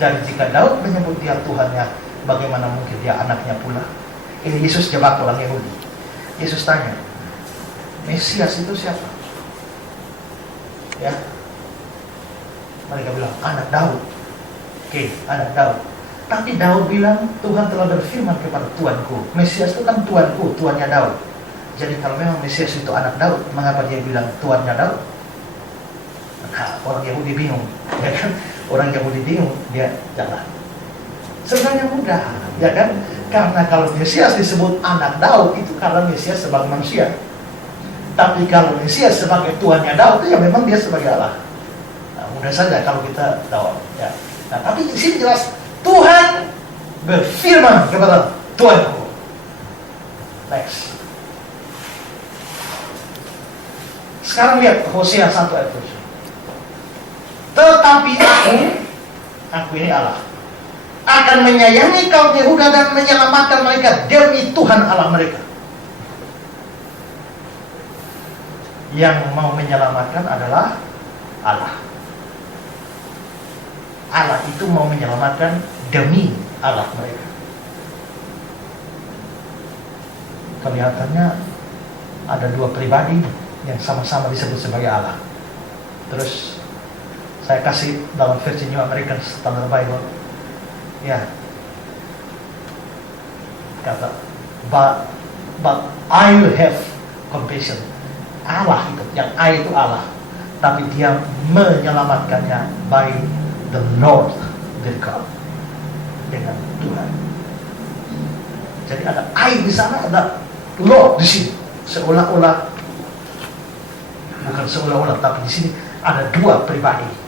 Dan jika Daud menyebut dia Tuhannya, bagaimana mungkin dia anaknya pula? Ini Yesus jawab orang Yahudi. Yesus tanya, Mesias itu siapa? Ya, mereka bilang anak Daud. Oke, anak Daud. Tapi Daud bilang Tuhan telah berfirman kepada Tuanku. Mesias itu kan Tuanku, Tuannya Daud. Jadi kalau memang Mesias itu anak Daud, mengapa dia bilang Tuannya Daud? Nah, orang Yahudi bingung, ya kan? Orang Yahudi bingung, dia jalan. Sebenarnya mudah, ya kan? Karena kalau Mesias disebut anak Daud, itu karena Mesias sebagai manusia. Tapi kalau Mesias sebagai Tuannya Daud, itu ya memang dia sebagai Allah. Nah, mudah saja kalau kita tahu. Ya. Nah, tapi di sini jelas Tuhan berfirman kepada Tuanku. Next. Sekarang lihat Hosea 1 ayat 7. Tetapi aku ini Allah, akan menyayangi kaum Yehuda dan menyelamatkan mereka demi Tuhan Allah mereka. Yang mau menyelamatkan adalah Allah. Allah itu mau menyelamatkan demi Allah mereka. Kelihatannya ada dua pribadi yang sama-sama disebut sebagai Allah. Terus saya kasih dalam versi New American Standard Bible, ya, kata, but I will have compassion. Allah itu, yang I itu Allah, tapi dia menyelamatkannya by the Lord will come, dengan Tuhan. Jadi ada I di sana, ada Lord di sini, seolah-olah, bukan seolah-olah, tapi di sini ada dua pribadi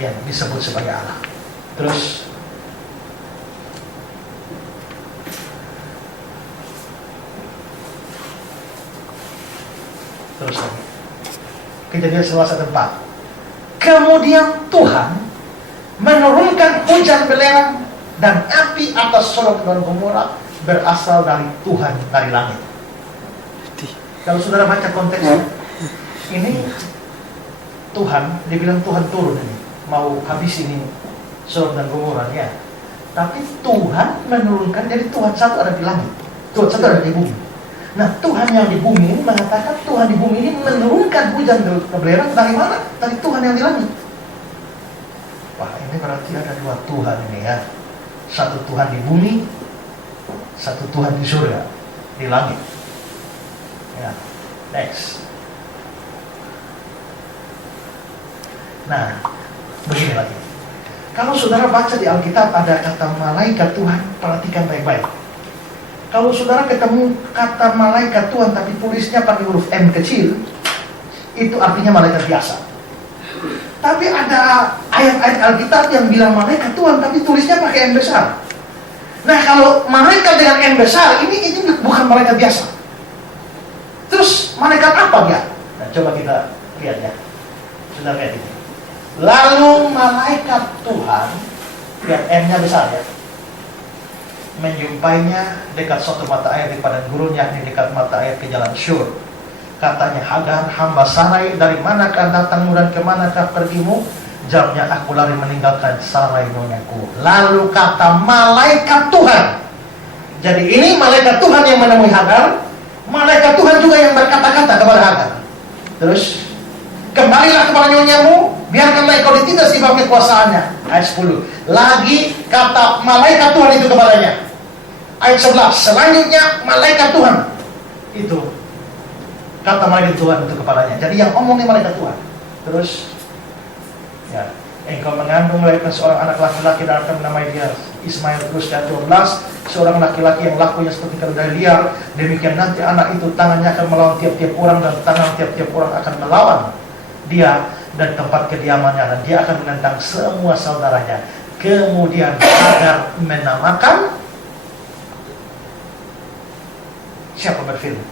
yang disebut sebagai Allah. Terus lagi Kejadian 11:4. Kemudian Tuhan menurunkan hujan belerang dan api atas Sodom dan Gomora berasal dari Tuhan dari langit. Kalau saudara baca konteksnya, ini Tuhan, dibilang Tuhan turun ini, mau habis ini Sodom dan Gomora ya. Tapi Tuhan menurunkan, jadi Tuhan satu ada di langit, Tuhan satu ada di bumi. Nah, Tuhan yang di bumi ini mengatakan Tuhan di bumi ini menurunkan hujan belerang dari mana? Dari Tuhan yang di langit. Wah, ini berarti ada dua Tuhan ini ya. Satu Tuhan di bumi, satu Tuhan di surga, di langit. Ya, next. Nah, begini lagi. Kalau saudara baca di Alkitab ada kata malaikat Tuhan, perhatikan baik-baik. Kalau saudara ketemu kata malaikat Tuhan tapi tulisnya pakai huruf M kecil, itu artinya malaikat biasa. Tapi ada ayat-ayat Alkitab yang bilang malaikat Tuhan tapi tulisnya pakai M besar. Nah, kalau malaikat dengan M besar, ini bukan malaikat biasa. Terus malaikat apa dia? Nah, coba kita lihat ya. Saudara lihat ini. Lalu malaikat Tuhan, lihat M-nya besar ya. menjumpainya dekat suatu mata air di padang gurun, yakni dekat mata air ke jalan Syur. Katanya, Hagar, hamba Sarai, dari manakah datangmu dan kemanakah pergimu? Jawabnya, aku lari meninggalkan Sarai nonyaku. Lalu kata malaikat Tuhan. Jadi ini malaikat Tuhan yang menemui Hagar. Malaikat Tuhan juga yang berkata-kata kepada Hagar. Terus, kembalilah kepada nyonyamu, biarkanlah engkau ditindas di bawah kekuasaannya. Ayat 10. Lagi kata malaikat Tuhan itu kepadanya. Ayat 11. Selanjutnya malaikat Tuhan itu kata malaikat Tuhan itu kepadanya. Jadi yang omongnya malaikat Tuhan. Terus, ya, engkau mengandung melahirkan seorang anak laki-laki dan akan menamai dia Ismail. Terus ayat 12. Seorang laki-laki yang lakunya seperti keledai liar. Demikian nanti anak itu tangannya akan melawan tiap-tiap orang, dan tangan tiap-tiap orang akan melawan dia dan tempat kediamannya, dan dia akan menentang semua saudaranya. Kemudian Hagar menamakan, siapa berfirman?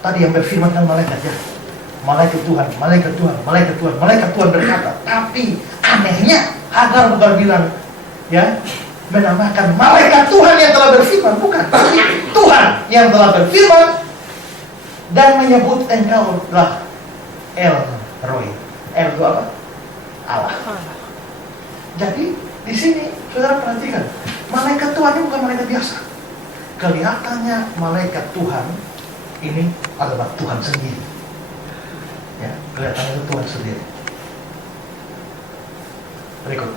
Tadi yang berfirman kan malaikat, ya. Malaikat Tuhan, malaikat Tuhan, malaikat Tuhan, malaikat Tuhan berkata. Tapi anehnya Hagar bukan bilang, ya, menamakan malaikat Tuhan yang telah berfirman, bukan. Tapi Tuhan yang telah berfirman dan menyebut engkau lah El Roi. El itu apa? Allah. Jadi di sini saudara perhatikan, malaikat Tuhan ini bukan malaikat biasa. Kelihatannya malaikat Tuhan ini adalah Tuhan sendiri. Ya, kelihatannya itu Tuhan sendiri. Berikut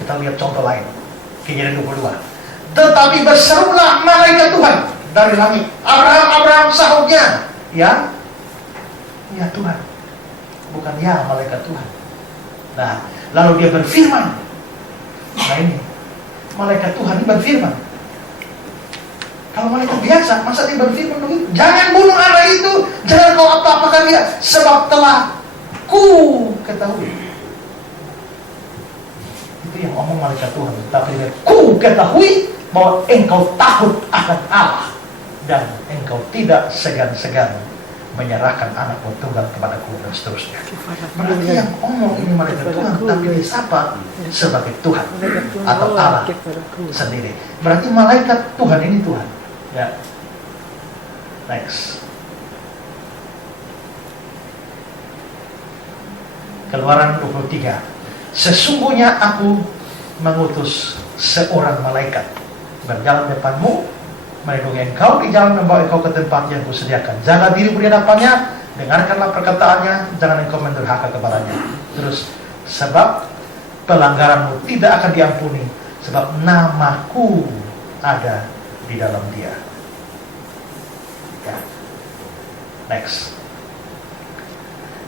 kita lihat contoh lain, Kejadian 22. Tetapi berserulah malaikat Tuhan dari langit, Abraham, Abraham, sahutnya, ya, ya Tuhan, bukan ya malaikat Tuhan. Nah, lalu dia berfirman. Nah ini, malaikat Tuhan ini berfirman. Kalau malaikat biasa, masa dia berfirman begitu? Jangan bunuh anak itu, jangan kau apa-apakan dia, sebab telah ku ketahui. Itu yang omong malaikat Tuhan. Tapi dia, ku ketahui bahwa engkau takut akan Allah, dan engkau tidak segan-segan menyerahkan anakmu tunggal kepadaku, dan seterusnya. Berarti yang omong ini malaikat Tuhan, tapi disapa sebagai Tuhan atau Allah sendiri. Berarti malaikat Tuhan ini Tuhan. Ya. Next. Keluaran 23. Sesungguhnya aku mengutus seorang malaikat berjalan depanmu, melindungi engkau di jalan, membawa engkau ke tempat yang kusediakan. Jaga diri di hadapannya, dengarkanlah perkataannya, jangan engkau mendurhaka kepadanya. Terus, sebab pelanggaranmu tidak akan diampuni, sebab namaku ada di dalam dia. Ya. Next.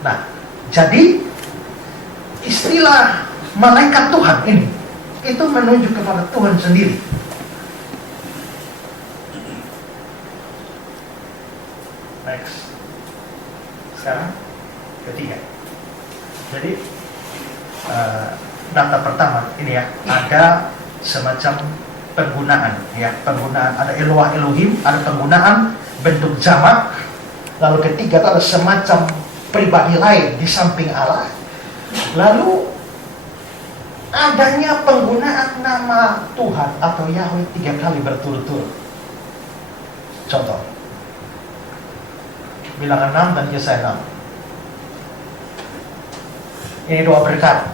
Nah, jadi istilah malaikat Tuhan ini itu menunjuk kepada Tuhan sendiri. Next. Sekarang ketiga. Jadi data pertama ini ya, ada semacam penggunaan, ya, penggunaan, ada Eloah Elohim, ada penggunaan bentuk jamak. Lalu ketiga itu ada semacam pribadi lain di samping Allah. Lalu adanya penggunaan nama Tuhan atau Yahweh 3 kali berturut-turut. Contoh, Bilangan 6 dan Yesaya 6. Ini doa berkat.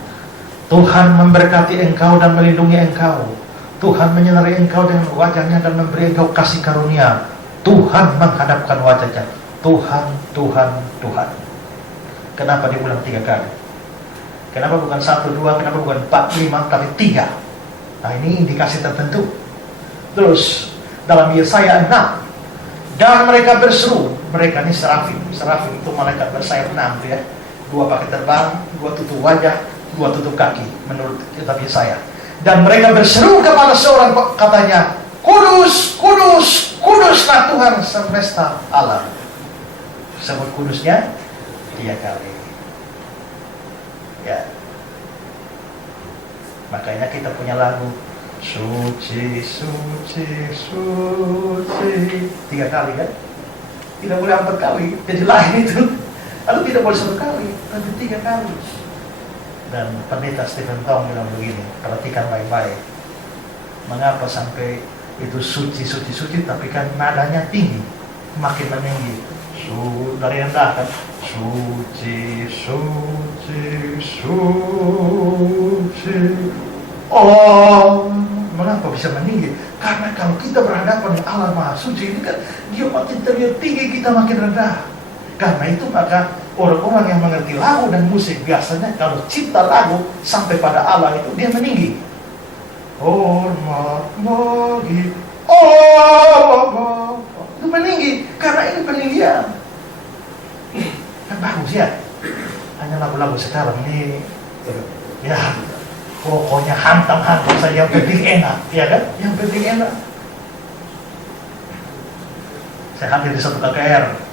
Tuhan memberkati engkau dan melindungi engkau. Tuhan menyinari engkau dengan wajahnya dan memberi engkau kasih karunia. Tuhan menghadapkan wajahnya. Tuhan, Tuhan, Tuhan. Kenapa diulang 3 kali? Kenapa bukan 1, 2, kenapa bukan 4, 5, tapi 3? Nah ini indikasi tertentu. Terus dalam Yesaya 6, dan mereka berseru, mereka ini serafim. Serafim itu malaikat bersayap 6 ya. 2 pakai terbang, 2 tutup wajah, 2 tutup kaki, menurut kitab Yesaya. Dan mereka berseru kepada seorang, katanya, Kudus, Kudus, Kuduslah Tuhan semesta alam. Sebut kudusnya 3 kali. Ya. Makanya kita punya lagu Suci, suci, suci 3 kali kan? Tidak boleh 4 kali, jadi lain itu. Lalu tidak boleh 1 kali, tapi 3 kali. Dan pendeta Stephen Tong bilang begini, perhatikan baik-baik. Mengapa sampai itu suci, suci, suci, tapi kan nadanya tinggi, makin meninggi. Dari rendah kan, suci, suci, suci. Oh, mengapa bisa meninggi? Karena kalau kita berhadapan dengan Allah Maha Suci ini kan, dia makin terlihat tinggi, kita makin rendah. Karena itu maka orang-orang yang mengerti lagu dan musik biasanya kalau cipta lagu sampai pada Allah itu dia meninggi. Hormat bagi Allah, itu meninggi karena ini peninggian. Kan bagus ya. Hanya lagu-lagu sekarang ini ya pokoknya hantam-hantam saja, yang penting enak, ya kan? Yang penting enak. Saya hadir di satu KKR.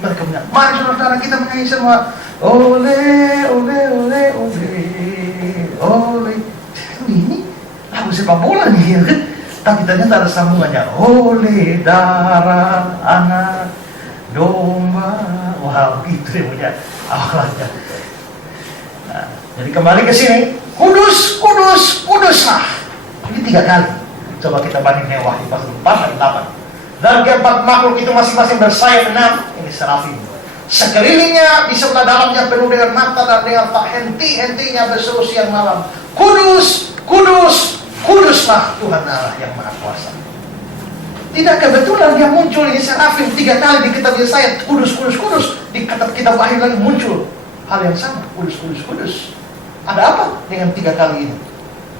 Mereka bilang, mari saudara-saudara kita menyanyi semua. Ole, ole, ole, ole, ole. Ini lagu sepak bola nih, ya kan? Tapi ternyata ada sambungannya. Ole, darah anak domba. Wah, begitu ya punya awalannya. Nah, jadi kembali ke sini. Kudus, kudus, kuduslah. Ini 3 kali. Coba kita bandingkan Wahyu pasal 4 ayat 8. Dan keempat makhluk itu masing-masing bersayap 6. Ini serafim. Sekelilingnya di sebelah dalamnya penuh dengan mata dan dengan tak henti-hentinya berseru siang malam. Kudus, kudus, kuduslah Tuhan Allah yang Maha Kuasa. Tidak kebetulan dia muncul ini serafim 3 kali di kitab Yesaya. Kudus, kudus, kudus. Di kitab Wahyu lagi muncul hal yang sama. Kudus, kudus, kudus. Ada apa dengan 3 kali ini?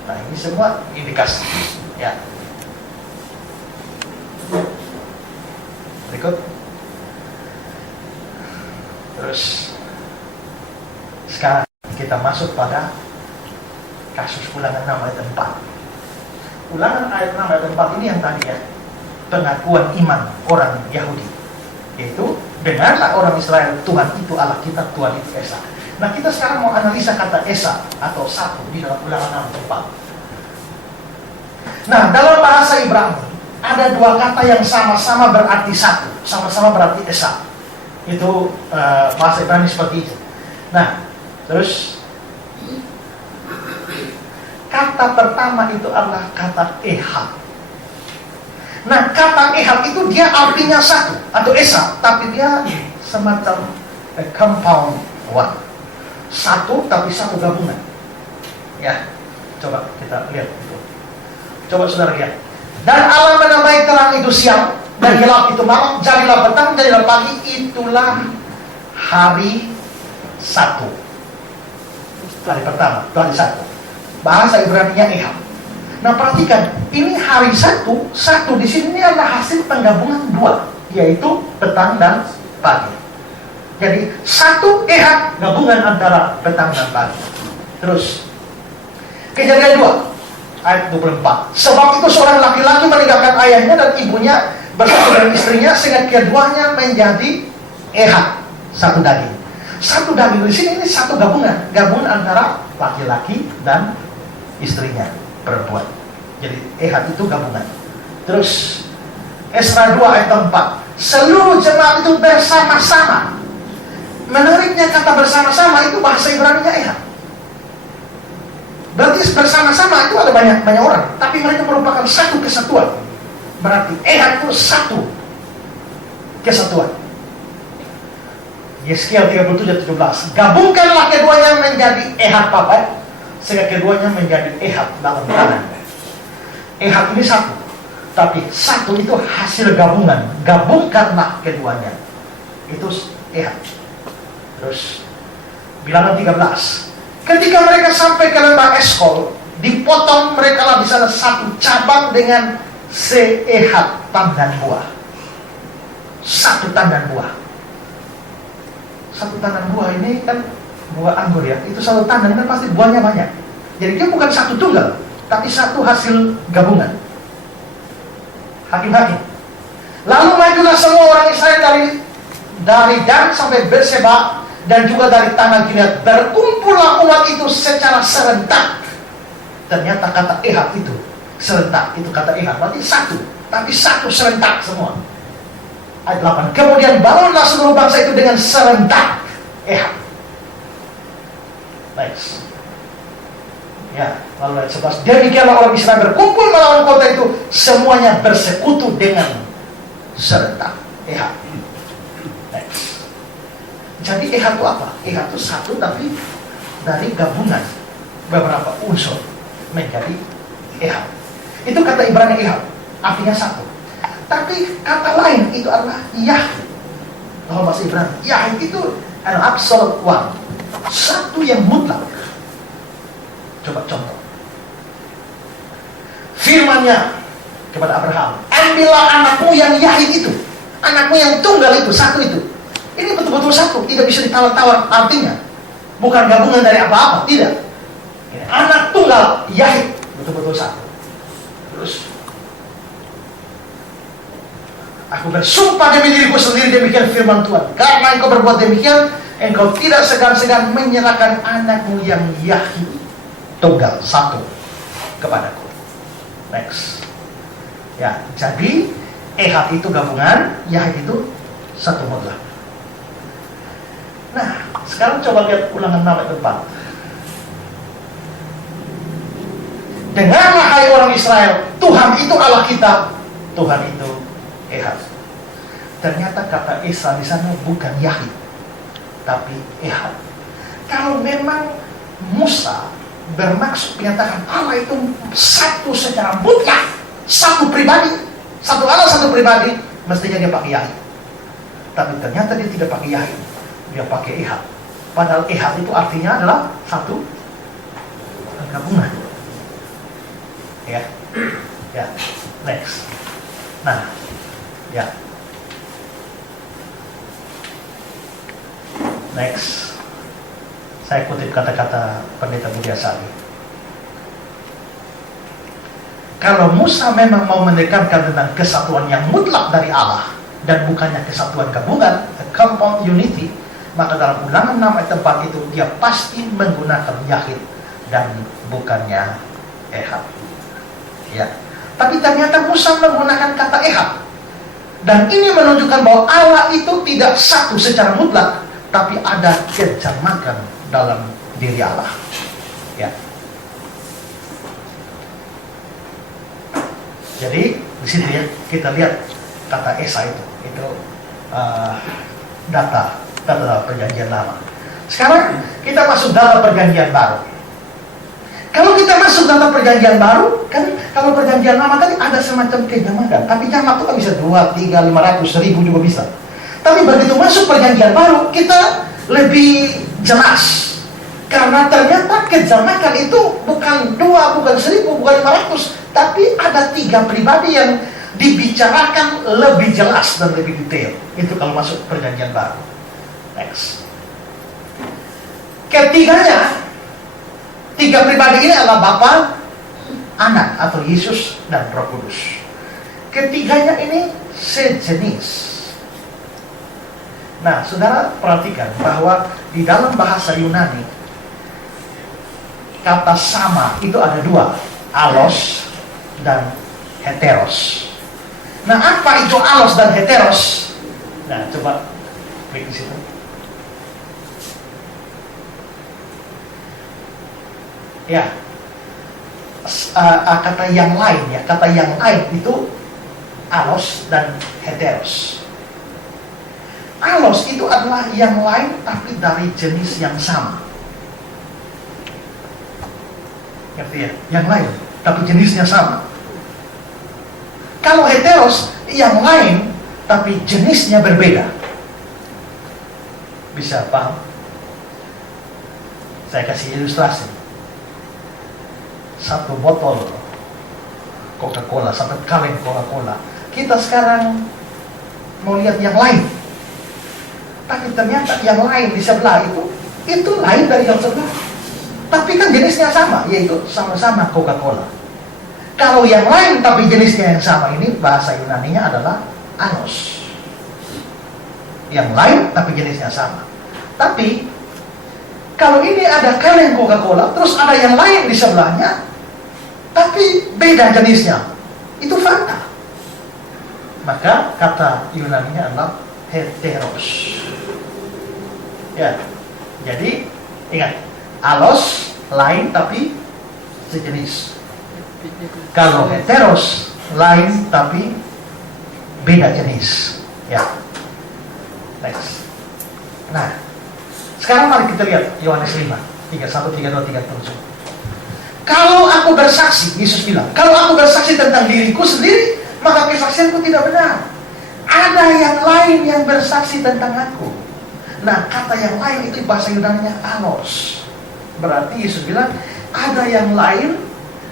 Nah, ini semua indikasi. Ya. Berikut. Terus sekarang kita masuk pada kasus Ulangan 6 ayat 4. Ulangan ayat 6 ayat 4 ini yang tadi ya, pengakuan iman orang Yahudi, yaitu dengarlah orang Israel, Tuhan itu Allah kita, Tuhan itu Esa. Nah, kita sekarang mau analisa kata Esa atau satu di dalam Ulangan 6 ayat 4. Nah, dalam bahasa Ibrani ada 2 kata yang sama-sama berarti satu, sama-sama berarti Esa. Itu bahasa Ibrani seperti itu. Nah, terus kata pertama itu adalah kata Ehad. Nah, kata Ehad itu dia artinya satu atau Esa, tapi dia semacam compound one. Satu tapi satu gabungan. Ya, coba kita lihat itu. Coba saudara lihat. Dan Allah menamai terang itu siang dan gelap itu malam, jadilah petang, jadilah pagi, itulah hari satu. Hari pertama, itu hari satu. Bahasa Ibrani-nya Ehad. Nah, perhatikan, ini hari satu, satu di sini adalah hasil penggabungan 2, yaitu petang dan pagi. Jadi satu Ehad gabungan antara petang dan pagi. Terus Kejadian 2 ayat 24. Sebab itu seorang laki-laki meninggalkan ayahnya dan ibunya bersatu dengan istrinya sehingga keduanya menjadi Ehad, satu daging. Satu daging di sini ini satu gabungan antara laki-laki dan istrinya perempuan. Jadi Ehad itu gabungan. Terus Esra 2 ayat 4. Seluruh jemaat itu bersama-sama. Menariknya kata bersama-sama itu bahasa Ibrani-nya Ehad. Berarti bersama-sama itu ada banyak orang, tapi mereka merupakan satu kesatuan. Berarti Ehad itu satu kesatuan. Yeskiel 37:17. Gabungkanlah keduanya menjadi Ehad papat, sehingga keduanya menjadi Ehad dalam tangan. Ehad ini satu, tapi satu itu hasil gabungan. Gabungkanlah keduanya, itu Ehad. Terus Bilangan 13. Ketika mereka sampai ke lembah Eskol, dipotong mereka lah di sana satu cabang dengan seehad tandan buah. Satu tandan buah. Satu tandan buah ini kan buah anggur ya. Itu satu tandan kan pasti buahnya banyak. Jadi dia bukan satu tunggal, tapi satu hasil gabungan. Hakim-hakim. Lalu majulah semua orang Israel dari Dan sampai Berseba dan juga dari tanah Gilead. Berkumpullah umat itu secara serentak. Ternyata kata Ehad itu serentak, itu kata Ehad berarti satu, tapi satu serentak semua. Ayat 8. Kemudian bangunlah seluruh bangsa itu dengan serentak Ehad. Baik. Ya, lalu ayat 11. Demikianlah orang Israel berkumpul melawan kota itu, semuanya bersekutu dengan serentak. Ehab. Next. Jadi Ehab itu apa? Ehab itu satu tapi dari gabungan beberapa unsur menjadi Ehab. Itu kata Ibrani Ehab, artinya satu. Tapi kata lain itu adalah Yahid. Kalau bahasa Ibrani, Yahid itu adalah absolute one, satu yang mutlak. Coba contoh. Firman-Nya kepada Abraham, ambillah anakmu yang Yahid itu, anakmu yang tunggal itu, satu itu. Ini betul-betul satu, tidak bisa ditawar-tawar artinya. Bukan gabungan dari apa-apa, tidak. Ini anak tunggal Yahid, betul-betul satu. Terus, aku bersumpah demi diriku sendiri, demikian firman Tuhan, karena engkau berbuat demikian, engkau tidak segan-segan menyerahkan anakmu yang Yahid tunggal satu kepadaku. Next. Ya, jadi Ehab itu gabungan, Yahid itu satu mutlak. Nah, sekarang coba lihat Ulangan 6 ayat 4. Dengarlah hai orang Israel, Tuhan itu Allah kita, Tuhan itu Ehab. Ternyata kata Esa di sana bukan Yahid, tapi Ehab. Kalau memang Musa bermaksud menyatakan Allah itu satu secara mutlak, satu pribadi, satu Allah, satu pribadi, mestinya dia pakai Yahid. Tapi ternyata dia tidak pakai Yahid, dia pakai Ehab. Padahal Ehab itu artinya adalah satu gabungan. Ya, ya, next. Nah, ya, next. Saya kutip kata-kata Pendeta Budiasari. Kalau Musa memang mau menekankan tentang kesatuan yang mutlak dari Allah dan bukannya kesatuan gabungan, a compound unity, maka dalam Ulangan 6 ayat 4 itu dia pasti menggunakan Yahid dan bukannya Ehab. Ya. Tapi ternyata Musa menggunakan kata Ehab. Dan ini menunjukkan bahwa Allah itu tidak satu secara mutlak, tapi ada kejamakan dalam diri Allah. Ya. Jadi di sini ya kita lihat kata Esa itu data perjanjian lama. Sekarang kita masuk data perjanjian baru. Kalau kita masuk data perjanjian baru, kan kalau perjanjian lama tadi ada semacam kejamakan, tapi jamak itu kan bisa 2, 3, 500, 1000 juga bisa. Tapi begitu masuk perjanjian baru, kita lebih jelas. Karena ternyata kejamakan itu bukan 2, bukan 1000, bukan 500, tapi ada 3 pribadi yang dibicarakan lebih jelas dan lebih detail. Itu kalau masuk perjanjian baru. Next. Ketiganya, 3 pribadi ini adalah Bapa, Anak atau Yesus dan Roh Kudus. Ketiganya ini sejenis. Nah, saudara perhatikan bahwa di dalam bahasa Yunani kata sama itu ada 2, alos dan heteros. Nah, apa itu alos dan heteros? Nah, coba klik di situ. Ya, kata yang lain ya, kata yang lain itu alos dan heteros. Alos itu adalah yang lain tapi dari jenis yang sama. Ngerti ya? Yang lain tapi jenisnya sama. Kalau heteros, yang lain tapi jenisnya berbeda. Bisa paham? Saya kasih ilustrasi. 1 botol Coca-Cola, 1 kaleng Coca-Cola. Kita sekarang mau lihat yang lain. Tapi ternyata yang lain di sebelah itu lain dari yang sebelah. Tapi kan jenisnya sama, yaitu sama-sama Coca-Cola. Kalau yang lain tapi jenisnya yang sama, ini bahasa Yunaninya adalah anos. Yang lain tapi jenisnya sama. Tapi kalau ini ada kaleng Coca-Cola, terus ada yang lain di sebelahnya, tapi beda jenisnya, itu Fanta. Maka kata Yunaninya adalah heteros. Ya, jadi ingat, alos lain tapi sejenis. Kalau heteros, lain tapi beda jenis. Ya. Next. Nah, sekarang mari kita lihat Yohanes 5, 31, 32, 37. Kalau aku bersaksi, Yesus bilang, kalau aku bersaksi tentang diriku sendiri, maka kesaksianku tidak benar. Ada yang lain yang bersaksi tentang aku. Nah, kata yang lain itu bahasa Yunani-nya alos. Berarti Yesus bilang, ada yang lain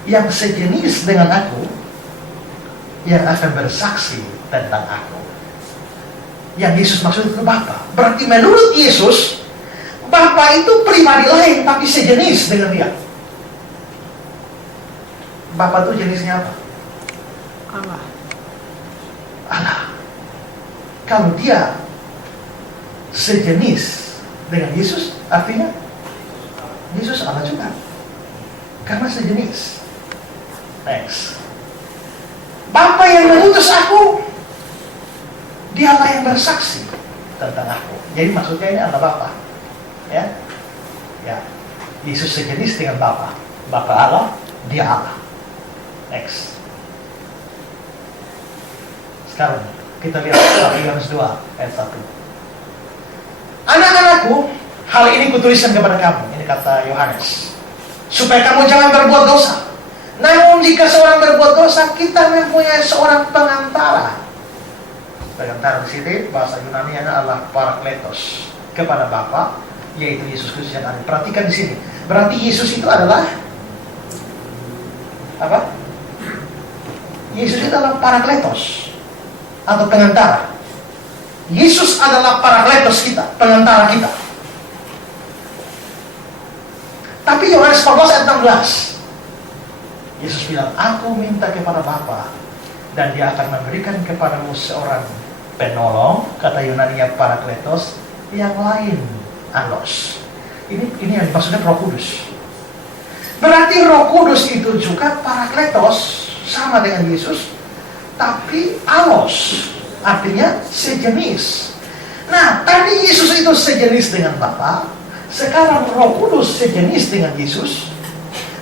yang sejenis dengan aku yang akan bersaksi tentang aku. Yang Yesus maksud itu Bapa. Berarti menurut Yesus, Bapa itu pribadi lain tapi sejenis dengan dia. Bapa itu jenisnya apa? Allah. Allah. Kalau dia sejenis dengan Yesus, artinya Yesus Allah juga. Karena sejenis. Next. Bapa yang mengutus aku, dialah yang bersaksi tentang aku. Jadi maksudnya ini adalah Bapa. Ya. Ya. Yesus sejenis dengan Bapa. Bapa Allah, dia Allah. Next. Sekarang kita lihat Yohanes 2 ayat 1. Anak-anakku, hal ini kutuliskan kepada kamu. Ini kata Yohanes. Supaya kamu jangan berbuat dosa. Namun jika seorang berbuat dosa, kita mempunyai seorang pengantara. Pengantara di sini bahasa Yunani adalah parakletos kepada Bapa, yaitu Yesus Kristus yang ada. Perhatikan di sini. Berarti Yesus itu adalah apa? Yesus itu adalah parakletos atau pengantara. Yesus adalah parakletos kita, pengantara kita. Tapi Yohanes 14 ayat 16, Yesus bilang, aku minta kepada Bapa dan dia akan memberikan kepadamu seorang penolong, kata Yunani-nya parakletos, yang lain, alos. Ini yang maksudnya Roh Kudus. Berarti Roh Kudus itu juga parakletos, sama dengan Yesus, tapi alos, artinya sejenis. Nah, tadi Yesus itu sejenis dengan Bapa, sekarang Roh Kudus sejenis dengan Yesus.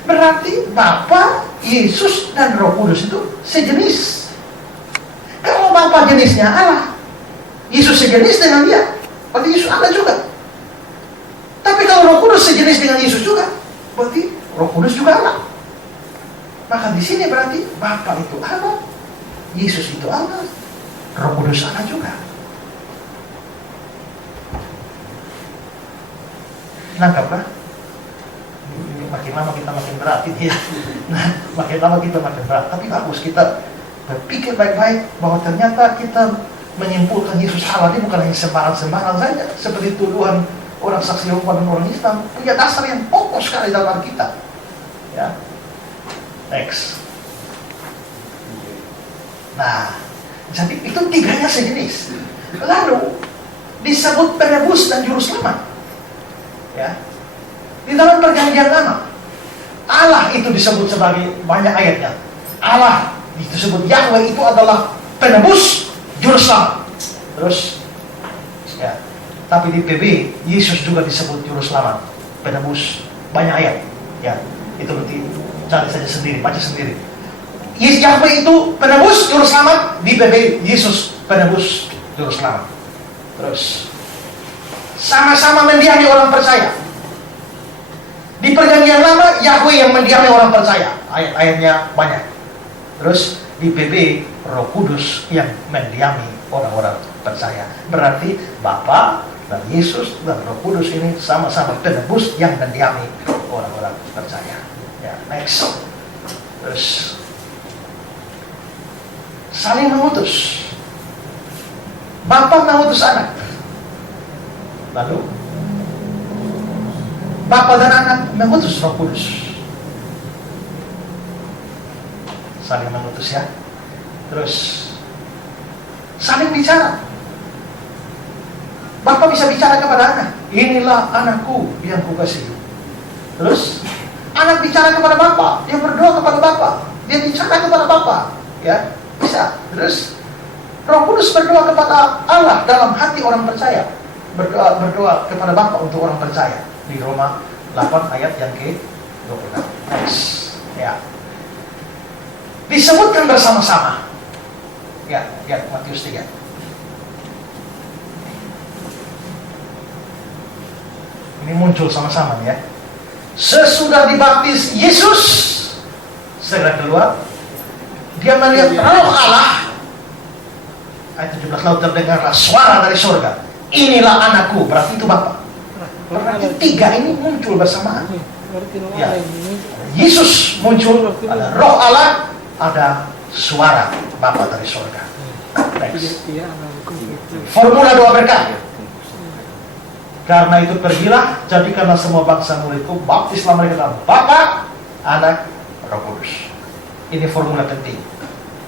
Berarti Bapa, Yesus, dan Roh Kudus itu sejenis. Kalau Bapa jenisnya Allah, Yesus sejenis dengan dia, berarti Yesus Allah juga. Tapi kalau Roh Kudus sejenis dengan Yesus juga, berarti Roh Kudus juga Allah. Maka di sini berarti Bapa itu Allah, Yesus itu Allah, Roh Kudus Allah juga. Nangkapkah? Makin lama kita makin berat ini ya. Nah, makin lama kita makin berat. Tapi bagus kita berpikir baik-baik bahwa ternyata kita menyimpulkan Yesus Allah ini bukan hanya sembarang-sembarang saja, seperti tuduhan orang saksi Yehova dan orang Islam, punya dasar yang pokok sekali dalam Alkitab. Ya. Next. Nah, jadi itu tiganya sejenis. Lalu disebut penebus dan juru selamat. Ya. Di dalam perjanjian lama, Allah itu disebut sebagai banyak ayatnya. Allah disebut Yahweh itu adalah penebus, juru selamat. Terus, ya. Tapi di PB Yesus juga disebut juru selamat, penebus, banyak ayat. Ya, itu berarti cari saja sendiri, baca sendiri. Yahweh itu penebus, juru selamat. Di PB Yesus penebus, juru selamat. Terus, sama-sama mendiami orang percaya. Di perjanjian lama, Yahweh yang mendiami orang percaya. Ayat-ayatnya banyak. Terus di PB, Roh Kudus yang mendiami orang-orang percaya. Berarti Bapa dan Yesus dan Roh Kudus ini sama-sama penebus yang mendiami orang-orang percaya. Ya, next. Terus saling mengutus. Bapa mengutus anak. Lalu Bapa dan anak mengutus Roh Kudus. Saling mengutus ya. Terus saling bicara. Bapa bisa bicara kepada anak, inilah anakku yang kukasihi. Terus anak bicara kepada Bapa, dia berdoa kepada Bapa, dia bicara kepada Bapa, ya bisa. Terus Roh Kudus berdoa kepada Allah dalam hati orang percaya, berdoa kepada Bapa untuk orang percaya. Di Roma 8 ayat yang ke-26. Next. Ya. Disebutkan bersama-sama. Ya, lihat Matius 3. Ini muncul sama-sama ya. Sesudah dibaptis Yesus, segera keluar, dia melihat Roh Allah. Ayat 17, lalu terdengarlah suara dari surga, inilah anakku, berarti itu Bapa. Berarti tiga ini muncul bersamaan. Ya. Yesus muncul, ada Roh Allah, ada suara Bapa dari surga. Next. Formula doa berkat. Karena itu pergilah, jadikanlah semua bangsa muridku, baptislah mereka dalam Bapa, Anak, Roh Kudus. Ini formula penting.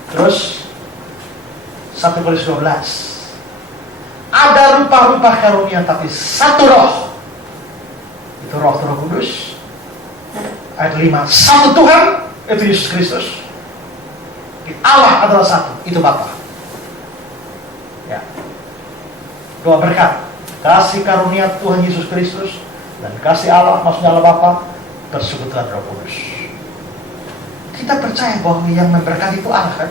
Terus 1 Korintus 12. Ada rupa-rupa karunia tapi satu roh. Itu roh Kudus. Ayat 5. Satu Tuhan, itu Yesus Kristus. Allah adalah satu, itu Bapa. Ya. Doa berkat. Kasih karunia Tuhan Yesus Kristus dan kasih Allah, maksudnya Allah Bapa, persekutuan Roh Kudus. Kita percaya bahwa yang memberkati itu Allah kan?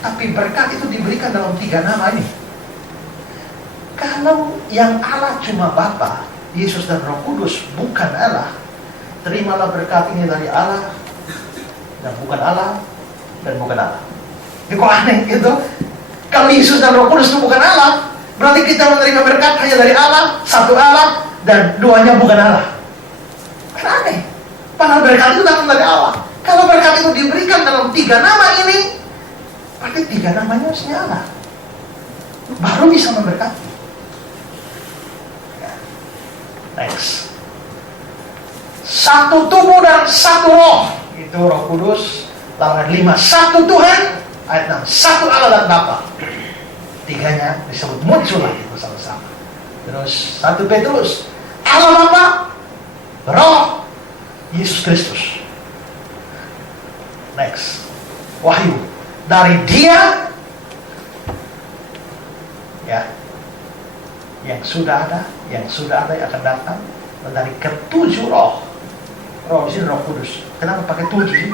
Tapi berkat itu diberikan dalam 3 nama ini. Kalau yang Allah cuma Bapa, Yesus dan Roh Kudus, bukan Allah, terimalah berkat ini dari Allah dan bukan Allah dan bukan Allah. Ini kok aneh gitu? Kalau Yesus dan Roh Kudus itu bukan Allah, berarti kita menerima berkat hanya dari Allah, satu Allah, dan duanya bukan Allah. Kan aneh. Padahal berkat itu datang dari Allah. Kalau berkat itu diberikan dalam 3 nama ini, berarti 3 namanya harusnya Allah. Baru bisa memberkati. Ya. Next. Satu tubuh dan satu roh. Itu Roh Kudus. Lalu ayat 5. Satu Tuhan. Ayat 6. Satu Allah dan Bapa. 3-nya disebut muncul lagi bersama-sama. Terus 1 Petrus, Allah Bapa, Roh, Yesus Kristus. Next, Wahyu, dari Dia, ya, yang sudah ada, yang akan datang, dan dari ke-7 roh. Roh di sini Roh Kudus. Kenapa pakai 7 sih?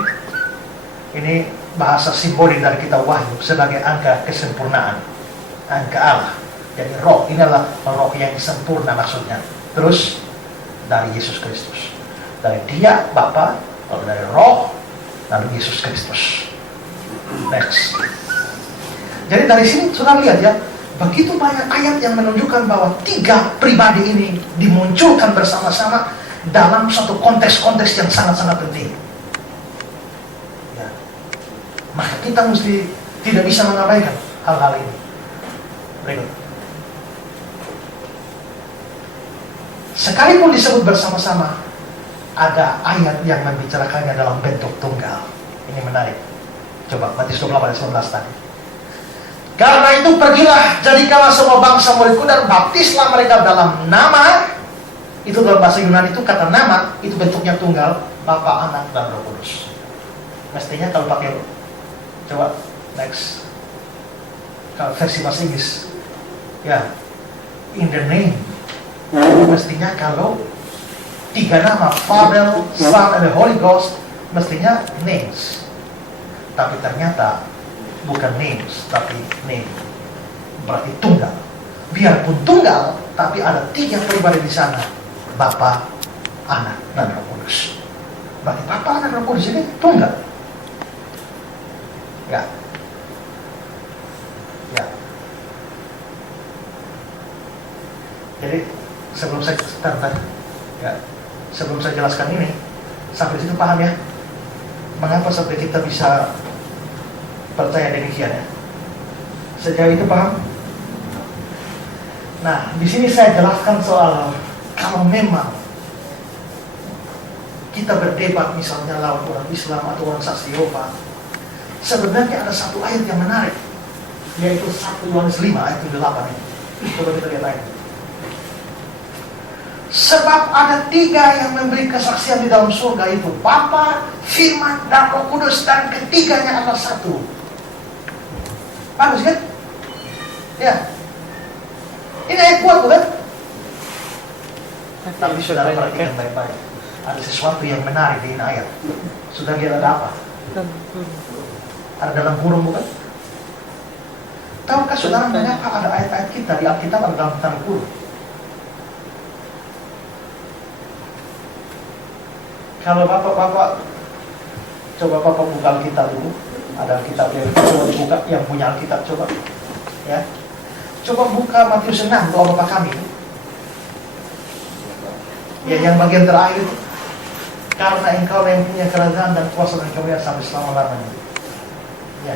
Ini bahasa simbolik dari kitab Wahyu sebagai angka kesempurnaan. Angka Allah. Jadi roh, ini adalah roh yang sempurna maksudnya. Terus dari Yesus Kristus. Dari Dia, Bapa, lalu dari roh, lalu Yesus Kristus. Next. Jadi dari sini sudah lihat ya, begitu banyak ayat yang menunjukkan bahwa 3 pribadi ini dimunculkan bersama-sama dalam suatu konteks-konteks yang sangat-sangat penting. Ya. Maka kita mesti tidak bisa mengabaikan hal-hal ini. Berikut. Sekalipun disebut bersama-sama, ada ayat yang membicarakannya dalam bentuk tunggal. Ini menarik. Coba Matius 28 ayat 19 tadi. Karena itu pergilah, jadikanlah semua bangsa muridku dan baptislah mereka dalam nama. Itu dalam bahasa Yunani itu kata nama, itu bentuknya tunggal, Bapa, Anak, dan Roh Kudus. Mestinya kalau pakai, coba next. Kalau versi bahasa Inggris, ya, in the name. Mestinya kalau 3 nama, Father, Son, and the Holy Ghost, mestinya names. Tapi ternyata bukan names, tapi name. Berarti tunggal. Biarpun tunggal, tapi ada 3 pribadi di sana. Bapa, Anak, dan Roh Kudus. Berarti Bapa, Anak, Roh Kudus ini tunggal. Ya. Ya. Jadi sebelum saya sebelum saya jelaskan ini, sampai situ paham ya? Mengapa sampai kita bisa percaya demikian ya? Sejauh itu paham? Nah, di sini saya jelaskan soal kalau memang kita berdebat misalnya lawan orang Islam atau orang saksi Yehova, sebenarnya ada satu ayat yang menarik, yaitu 1 Yohanes 5 ayat 8 ini. Coba kita lihat ayat. Sebab ada 3 yang memberi kesaksian di dalam surga, itu Bapa, Firman, dan Roh Kudus, dan ketiganya adalah satu. Bagus kan? Ya. Ini ayat kuat bukan? Tapi saudara perhatikan baik-baik. Ada sesuatu yang menarik di ayat. Sudah lihat ada apa? Dalam kurung. Ada dalam kurung bukan? Tahukah saudara mengapa ada ayat-ayat kita di Alkitab ada dalam kurung? Kalau bapak-bapak, coba bapak buka Alkitab dulu. Ada Alkitab yang coba dibuka, yang punya Alkitab coba. Ya, coba buka Matius 6, doa Bapa kami. Ya, yang bagian terakhir itu. Karena engkau yang punya kerajaan dan kuasa dan kemuliaan sampai selama-lamanya. Ya.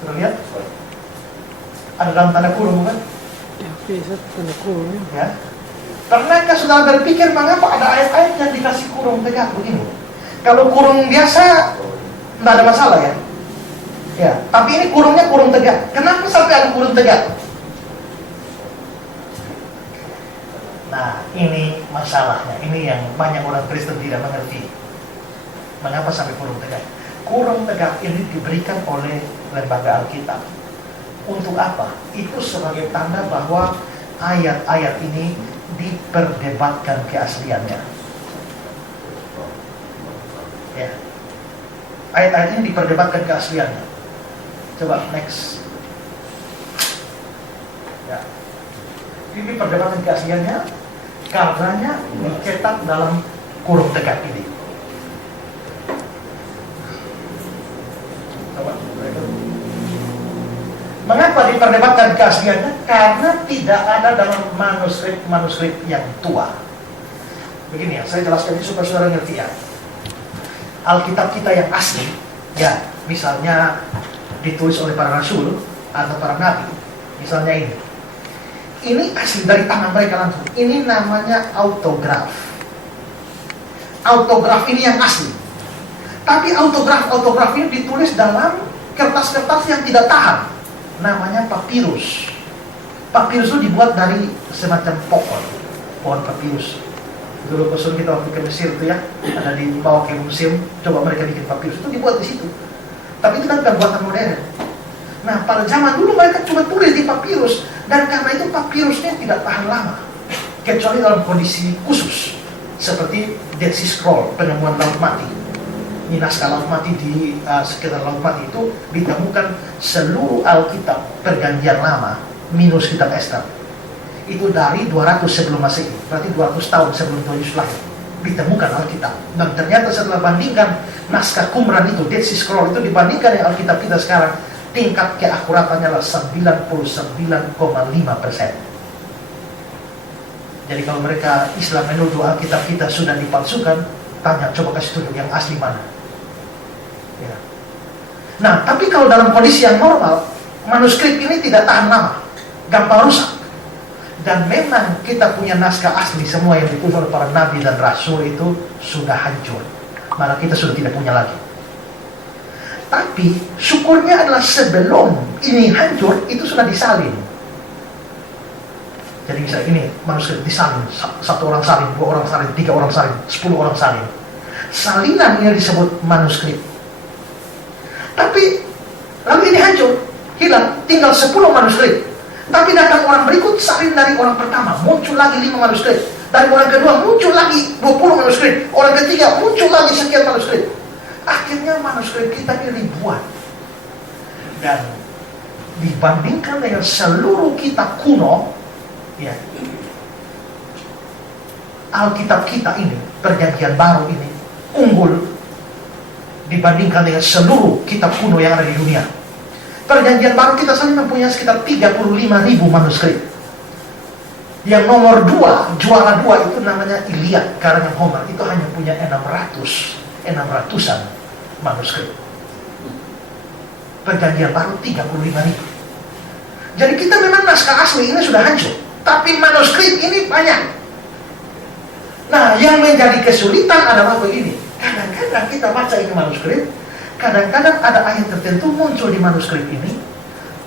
Sudah lihat? Ada dalam tanda kurung kan? Ya, bisa tanda kurung. Ya. Pernahkah saudara berpikir mengapa ada ayat-ayat yang dikasih kurung tegak begini? Kalau kurung biasa, tidak ada masalah ya. Ya, tapi ini kurungnya kurung tegak. Kenapa sampai ada kurung tegak? Nah, ini masalahnya. Ini yang banyak orang Kristen tidak mengerti. Mengapa sampai kurung tegak? Kurung tegak ini diberikan oleh lembaga Alkitab. Untuk apa? Itu sebagai tanda bahwa ayat-ayat ini diperdebatkan keasliannya. Ya. Ayat-ayat ini diperdebatkan keasliannya. Coba next. Ya. Ini diperdebatkan keasliannya karenanya dicetak dalam kurung tegak ini. Coba. Mengapa diperdebatkan keasliannya? Karena tidak ada dalam manuskrip yang tua. Begini ya, saya jelaskan ini supaya saudara ngerti ya. Alkitab kita yang asli, ya, misalnya ditulis oleh para rasul atau para nabi, misalnya ini. Ini asli dari tangan mereka langsung. Ini namanya autograf. Autograf ini yang asli. Tapi autograf ini ditulis dalam kertas-kertas yang tidak tahan. Namanya papirus. Papirus itu dibuat dari semacam pohon papirus. Dulu pesun kita waktu ke Mesir itu ya, ada di bawah ke museum, coba mereka bikin papirus itu dibuat di situ. Tapi itu kan bukan buatan modern. Nah, pada zaman dulu mereka cuma tulis di papirus, dan karena itu papirusnya tidak tahan lama, kecuali dalam kondisi khusus, seperti Dead Sea Scroll, penemuan laut mati. Ini naskah laut mati di sekitar laut mati itu ditemukan seluruh Alkitab Perjanjian Lama minus kitab Ester. Itu dari 200 sebelum Masehi, berarti 200 tahun sebelum Tuhan Yesus lahir ditemukan Alkitab. Dan ternyata setelah bandingkan naskah Qumran itu, Dead Sea Scroll itu dibandingkan dengan Alkitab kita sekarang, tingkat keakuratannya adalah 99,5%. Jadi kalau mereka Islam menuduh Alkitab kita sudah dipalsukan, tanya, coba kasih tunjuk yang asli mana. Ya. Nah, tapi kalau dalam kondisi yang normal, manuskrip ini tidak tahan lama, gampang rusak. Dan memang kita punya naskah asli, semua yang ditulis oleh para nabi dan rasul itu sudah hancur, maka kita sudah tidak punya lagi. Tapi syukurnya adalah sebelum ini hancur, itu sudah disalin. Jadi misalnya ini manuskrip disalin, 1 orang salin, 2 orang salin, 3 orang salin, 10 orang salin. Salinan ini disebut manuskrip. Tapi lalu ini hancur, hilang, tinggal 10 manuskrip. Tapi datang orang berikut, salin dari orang pertama, muncul lagi 5 manuskrip. Dari orang kedua muncul lagi 20 manuskrip. Orang ketiga muncul lagi sekian manuskrip. Akhirnya manuskrip kita ini ribuan. Dan dibandingkan dengan seluruh kitab kuno, ya, Alkitab kita ini, Perjanjian Baru ini, unggul dibandingkan dengan seluruh kitab kuno yang ada di dunia. Perjanjian Baru kita saja mempunyai sekitar 35.000 manuskrip. Yang nomor 2, juara 2 itu namanya Iliad, karangan Homer, itu hanya punya 600-an manuskrip. Perjanjian Baru 35.000. Jadi kita memang naskah asli ini sudah hancur, tapi manuskrip ini banyak. Nah, yang menjadi kesulitan adalah begini. Kadang-kadang kita baca ini manuskrip, kadang-kadang ada ayat tertentu muncul di manuskrip ini,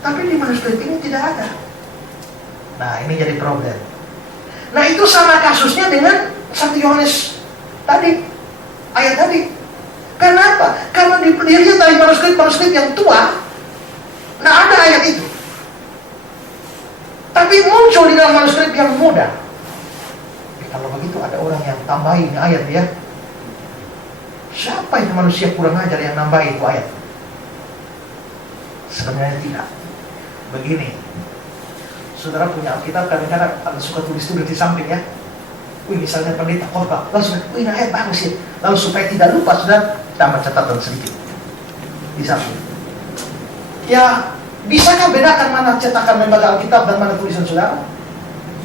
tapi di manuskrip ini tidak ada. Nah, ini jadi problem. Nah, itu sama kasusnya dengan 1 Yohanes tadi, ayat tadi. Kenapa? Karena dilihat dari manuskrip yang tua, nah ada ayat itu. Tapi muncul di dalam manuskrip yang mudah. Kalau begitu ada orang yang tambahin ayat ya. Siapa itu manusia kurang ajar yang nambahin itu ayat? Sebenarnya tidak. Begini, saudara punya Alkitab, kadang-kadang ada suka tulis-tulis di samping ya. Misalnya pendeta khotbah, langsung, ini ayat bagus ya. Lalu supaya tidak lupa, sudah tambah catatan sedikit di samping. Ya, bisakah bedakan mana cetakan lembaga Alkitab dan mana tulisan saudara?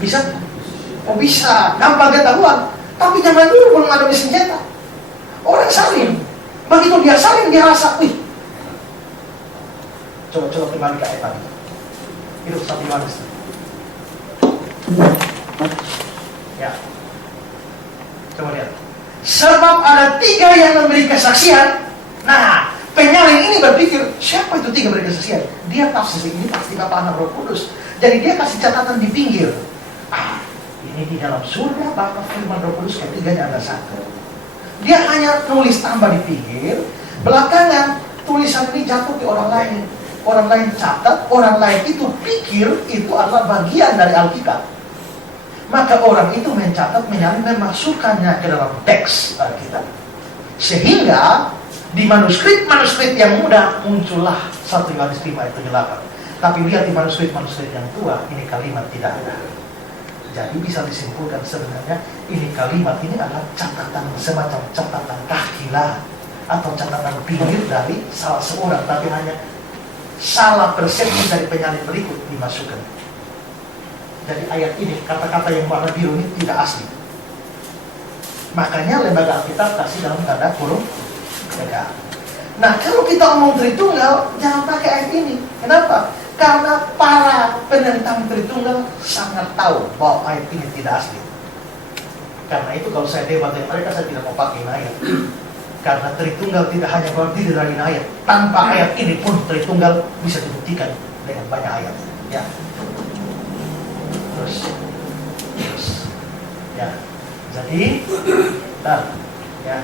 Bisa? Oh bisa, gampang ketahuan. Tapi zaman dulu belum ada mesin cetak. Orang salin, begitu dia salin dia rasa, wih. Coba kembali ke ayat tadi. Itu 1 Yohanes. Ya. Coba lihat. Sebab ada 3 yang memberi kesaksian. Nah, penyalin ini berpikir, siapa itu 3 memberi kesaksian? Dia tafsir ini pasti Bapa, Anak, Roh Kudus. Jadi dia kasih catatan di pinggir. Ini di dalam surga Bapa, Firman, Roh Kudus, ketiganya ada satu. Dia hanya tulis tambah di pinggir. Belakangan tulisan ini jatuh ke orang lain. Orang lain catat, orang lain itu pikir itu adalah bagian dari Alkitab. Maka orang itu mencatat, menyalin, memasukkannya ke dalam teks Alkitab. Sehingga di manuskrip yang muda muncullah 1 Yohanes 5 ayat 8. Tapi lihat di manuskrip yang tua, ini kalimat tidak ada. Jadi bisa disimpulkan sebenarnya ini kalimat ini adalah catatan, semacam catatan kaki lah, atau catatan pinggir dari salah seorang, tapi hanya salah persepsi dari penyalin berikut dimasukkan. Jadi ayat ini, kata-kata yang warna biru ini tidak asli. Makanya lembaga Alkitab kasih dalam tanda kurung tegak. Nah, kalau kita ngomong Tritunggal, jangan pakai ayat ini. Kenapa? Karena para penentang Tritunggal sangat tahu bahwa ayat ini tidak asli. Karena itu kalau saya debat dengan mereka, saya tidak mau pakai ayat. Karena Tritunggal tidak hanya berdiri dari ayat. Tanpa ayat ini pun Tritunggal bisa dibuktikan dengan banyak ayat. Ya. Terus. Ya. Jadi, ya.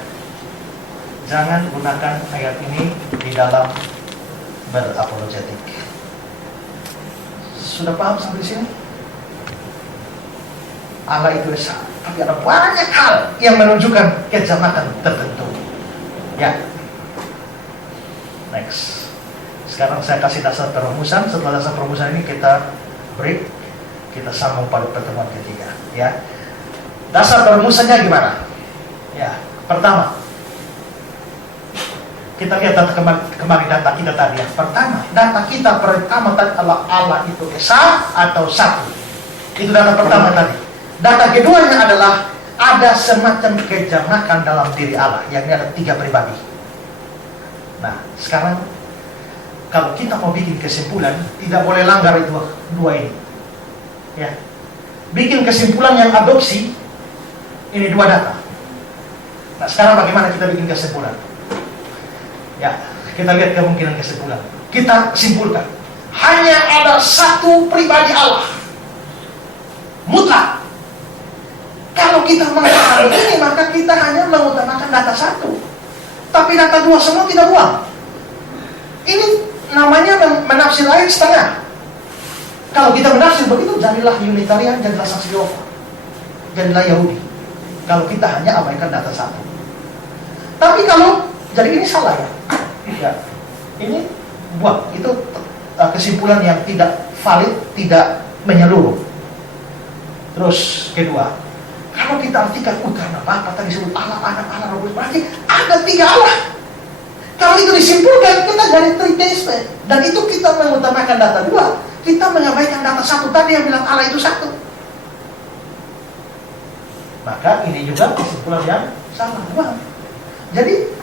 Jangan gunakan ayat ini di dalam berapologetik. Sudah paham sampai sini? Allah itu esa, tapi ada banyak hal yang menunjukkan kejamakan tertentu. Ya. Next. Sekarang saya kasih dasar perumusan. Setelah dasar perumusan ini kita break. Kita sambung pada pertemuan ketiga. Ya. Dasar perumusannya gimana? Ya. Pertama, kita lihat data kemarin data kita tadi. Yang pertama, data kita pertama tadi adalah Allah itu esa atau satu. Itu data pertama tadi. Data keduanya adalah ada semacam kejamakan dalam diri Allah, yakni ada 3 pribadi. Nah, sekarang kalau kita mau bikin kesimpulan, tidak boleh langgar itu 2 ini. Ya, bikin kesimpulan yang adopsi, ini 2 data. Nah, sekarang bagaimana kita bikin kesimpulan? Ya, kita lihat kemungkinan kesimpulan. Kita simpulkan, hanya ada 1 pribadi Allah, mutlak. Kalau kita mengatakan ini, maka kita hanya mengutamakan data 1. Tapi data 2 semua kita buang. Ini namanya menafsir ayat setengah. Kalau kita menafsir begitu, jadilah Unitarian, jadilah Saksi Yehova, jadilah Yahudi. Kalau kita hanya abaikan data 1. Tapi kalau, jadi ini salah ya. Ya, ini buang. Itu kesimpulan yang tidak valid, tidak menyeluruh. Terus kedua, kalau kita artikan, karena Bapa tadi sebut Allah, Anak, Allah, Roh Kudus, berarti ada 3 Allah. Kalau itu disimpulkan, kita jadi triteisme. Dan itu kita mengutamakan data 2, kita mengabaikan data 1 tadi yang bilang Allah itu 1. Maka ini juga kesimpulan yang salah. Jadi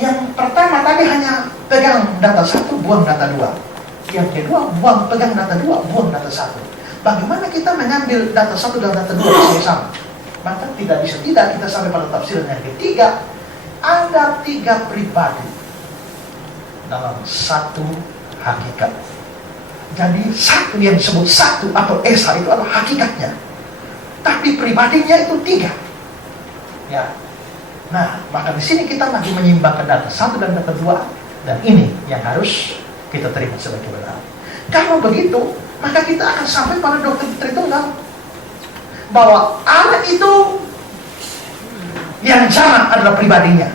yang pertama tadi hanya pegang data 1, buang data 2. Yang kedua, pegang data 2, buang data 1. Bagaimana kita mengambil data 1 dan data 2 sama-sama? Maka tidak bisa tidak kita sampai pada tafsiran yang ketiga. Ada 3 pribadi dalam 1 hakikat. Jadi satu yang disebut 1 atau esa itu adalah hakikatnya. Tapi pribadinya itu 3. Ya. Nah, maka di sini kita lagi menyimbangkan data 1 dan data 2, dan ini yang harus kita terima sebagai benar. Kalau begitu, maka kita akan sampai pada doktrin Tritunggal, bahwa Allah itu yang jalan adalah pribadinya,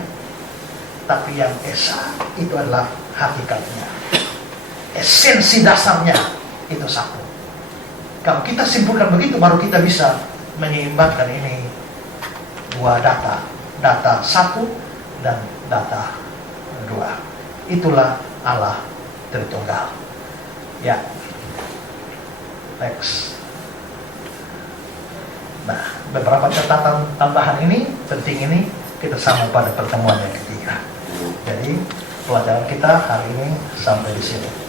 tapi yang esa itu adalah hakikatnya, esensi dasarnya itu satu. Kalau kita simpulkan begitu, baru kita bisa menyeimbangkan ini dua data, data satu dan data dua. Itulah Allah Tritunggal. Ya, next. Nah, beberapa catatan tambahan ini, penting ini, kita sama pada pertemuan yang ketiga. Jadi, pelajaran kita hari ini sampai di sini.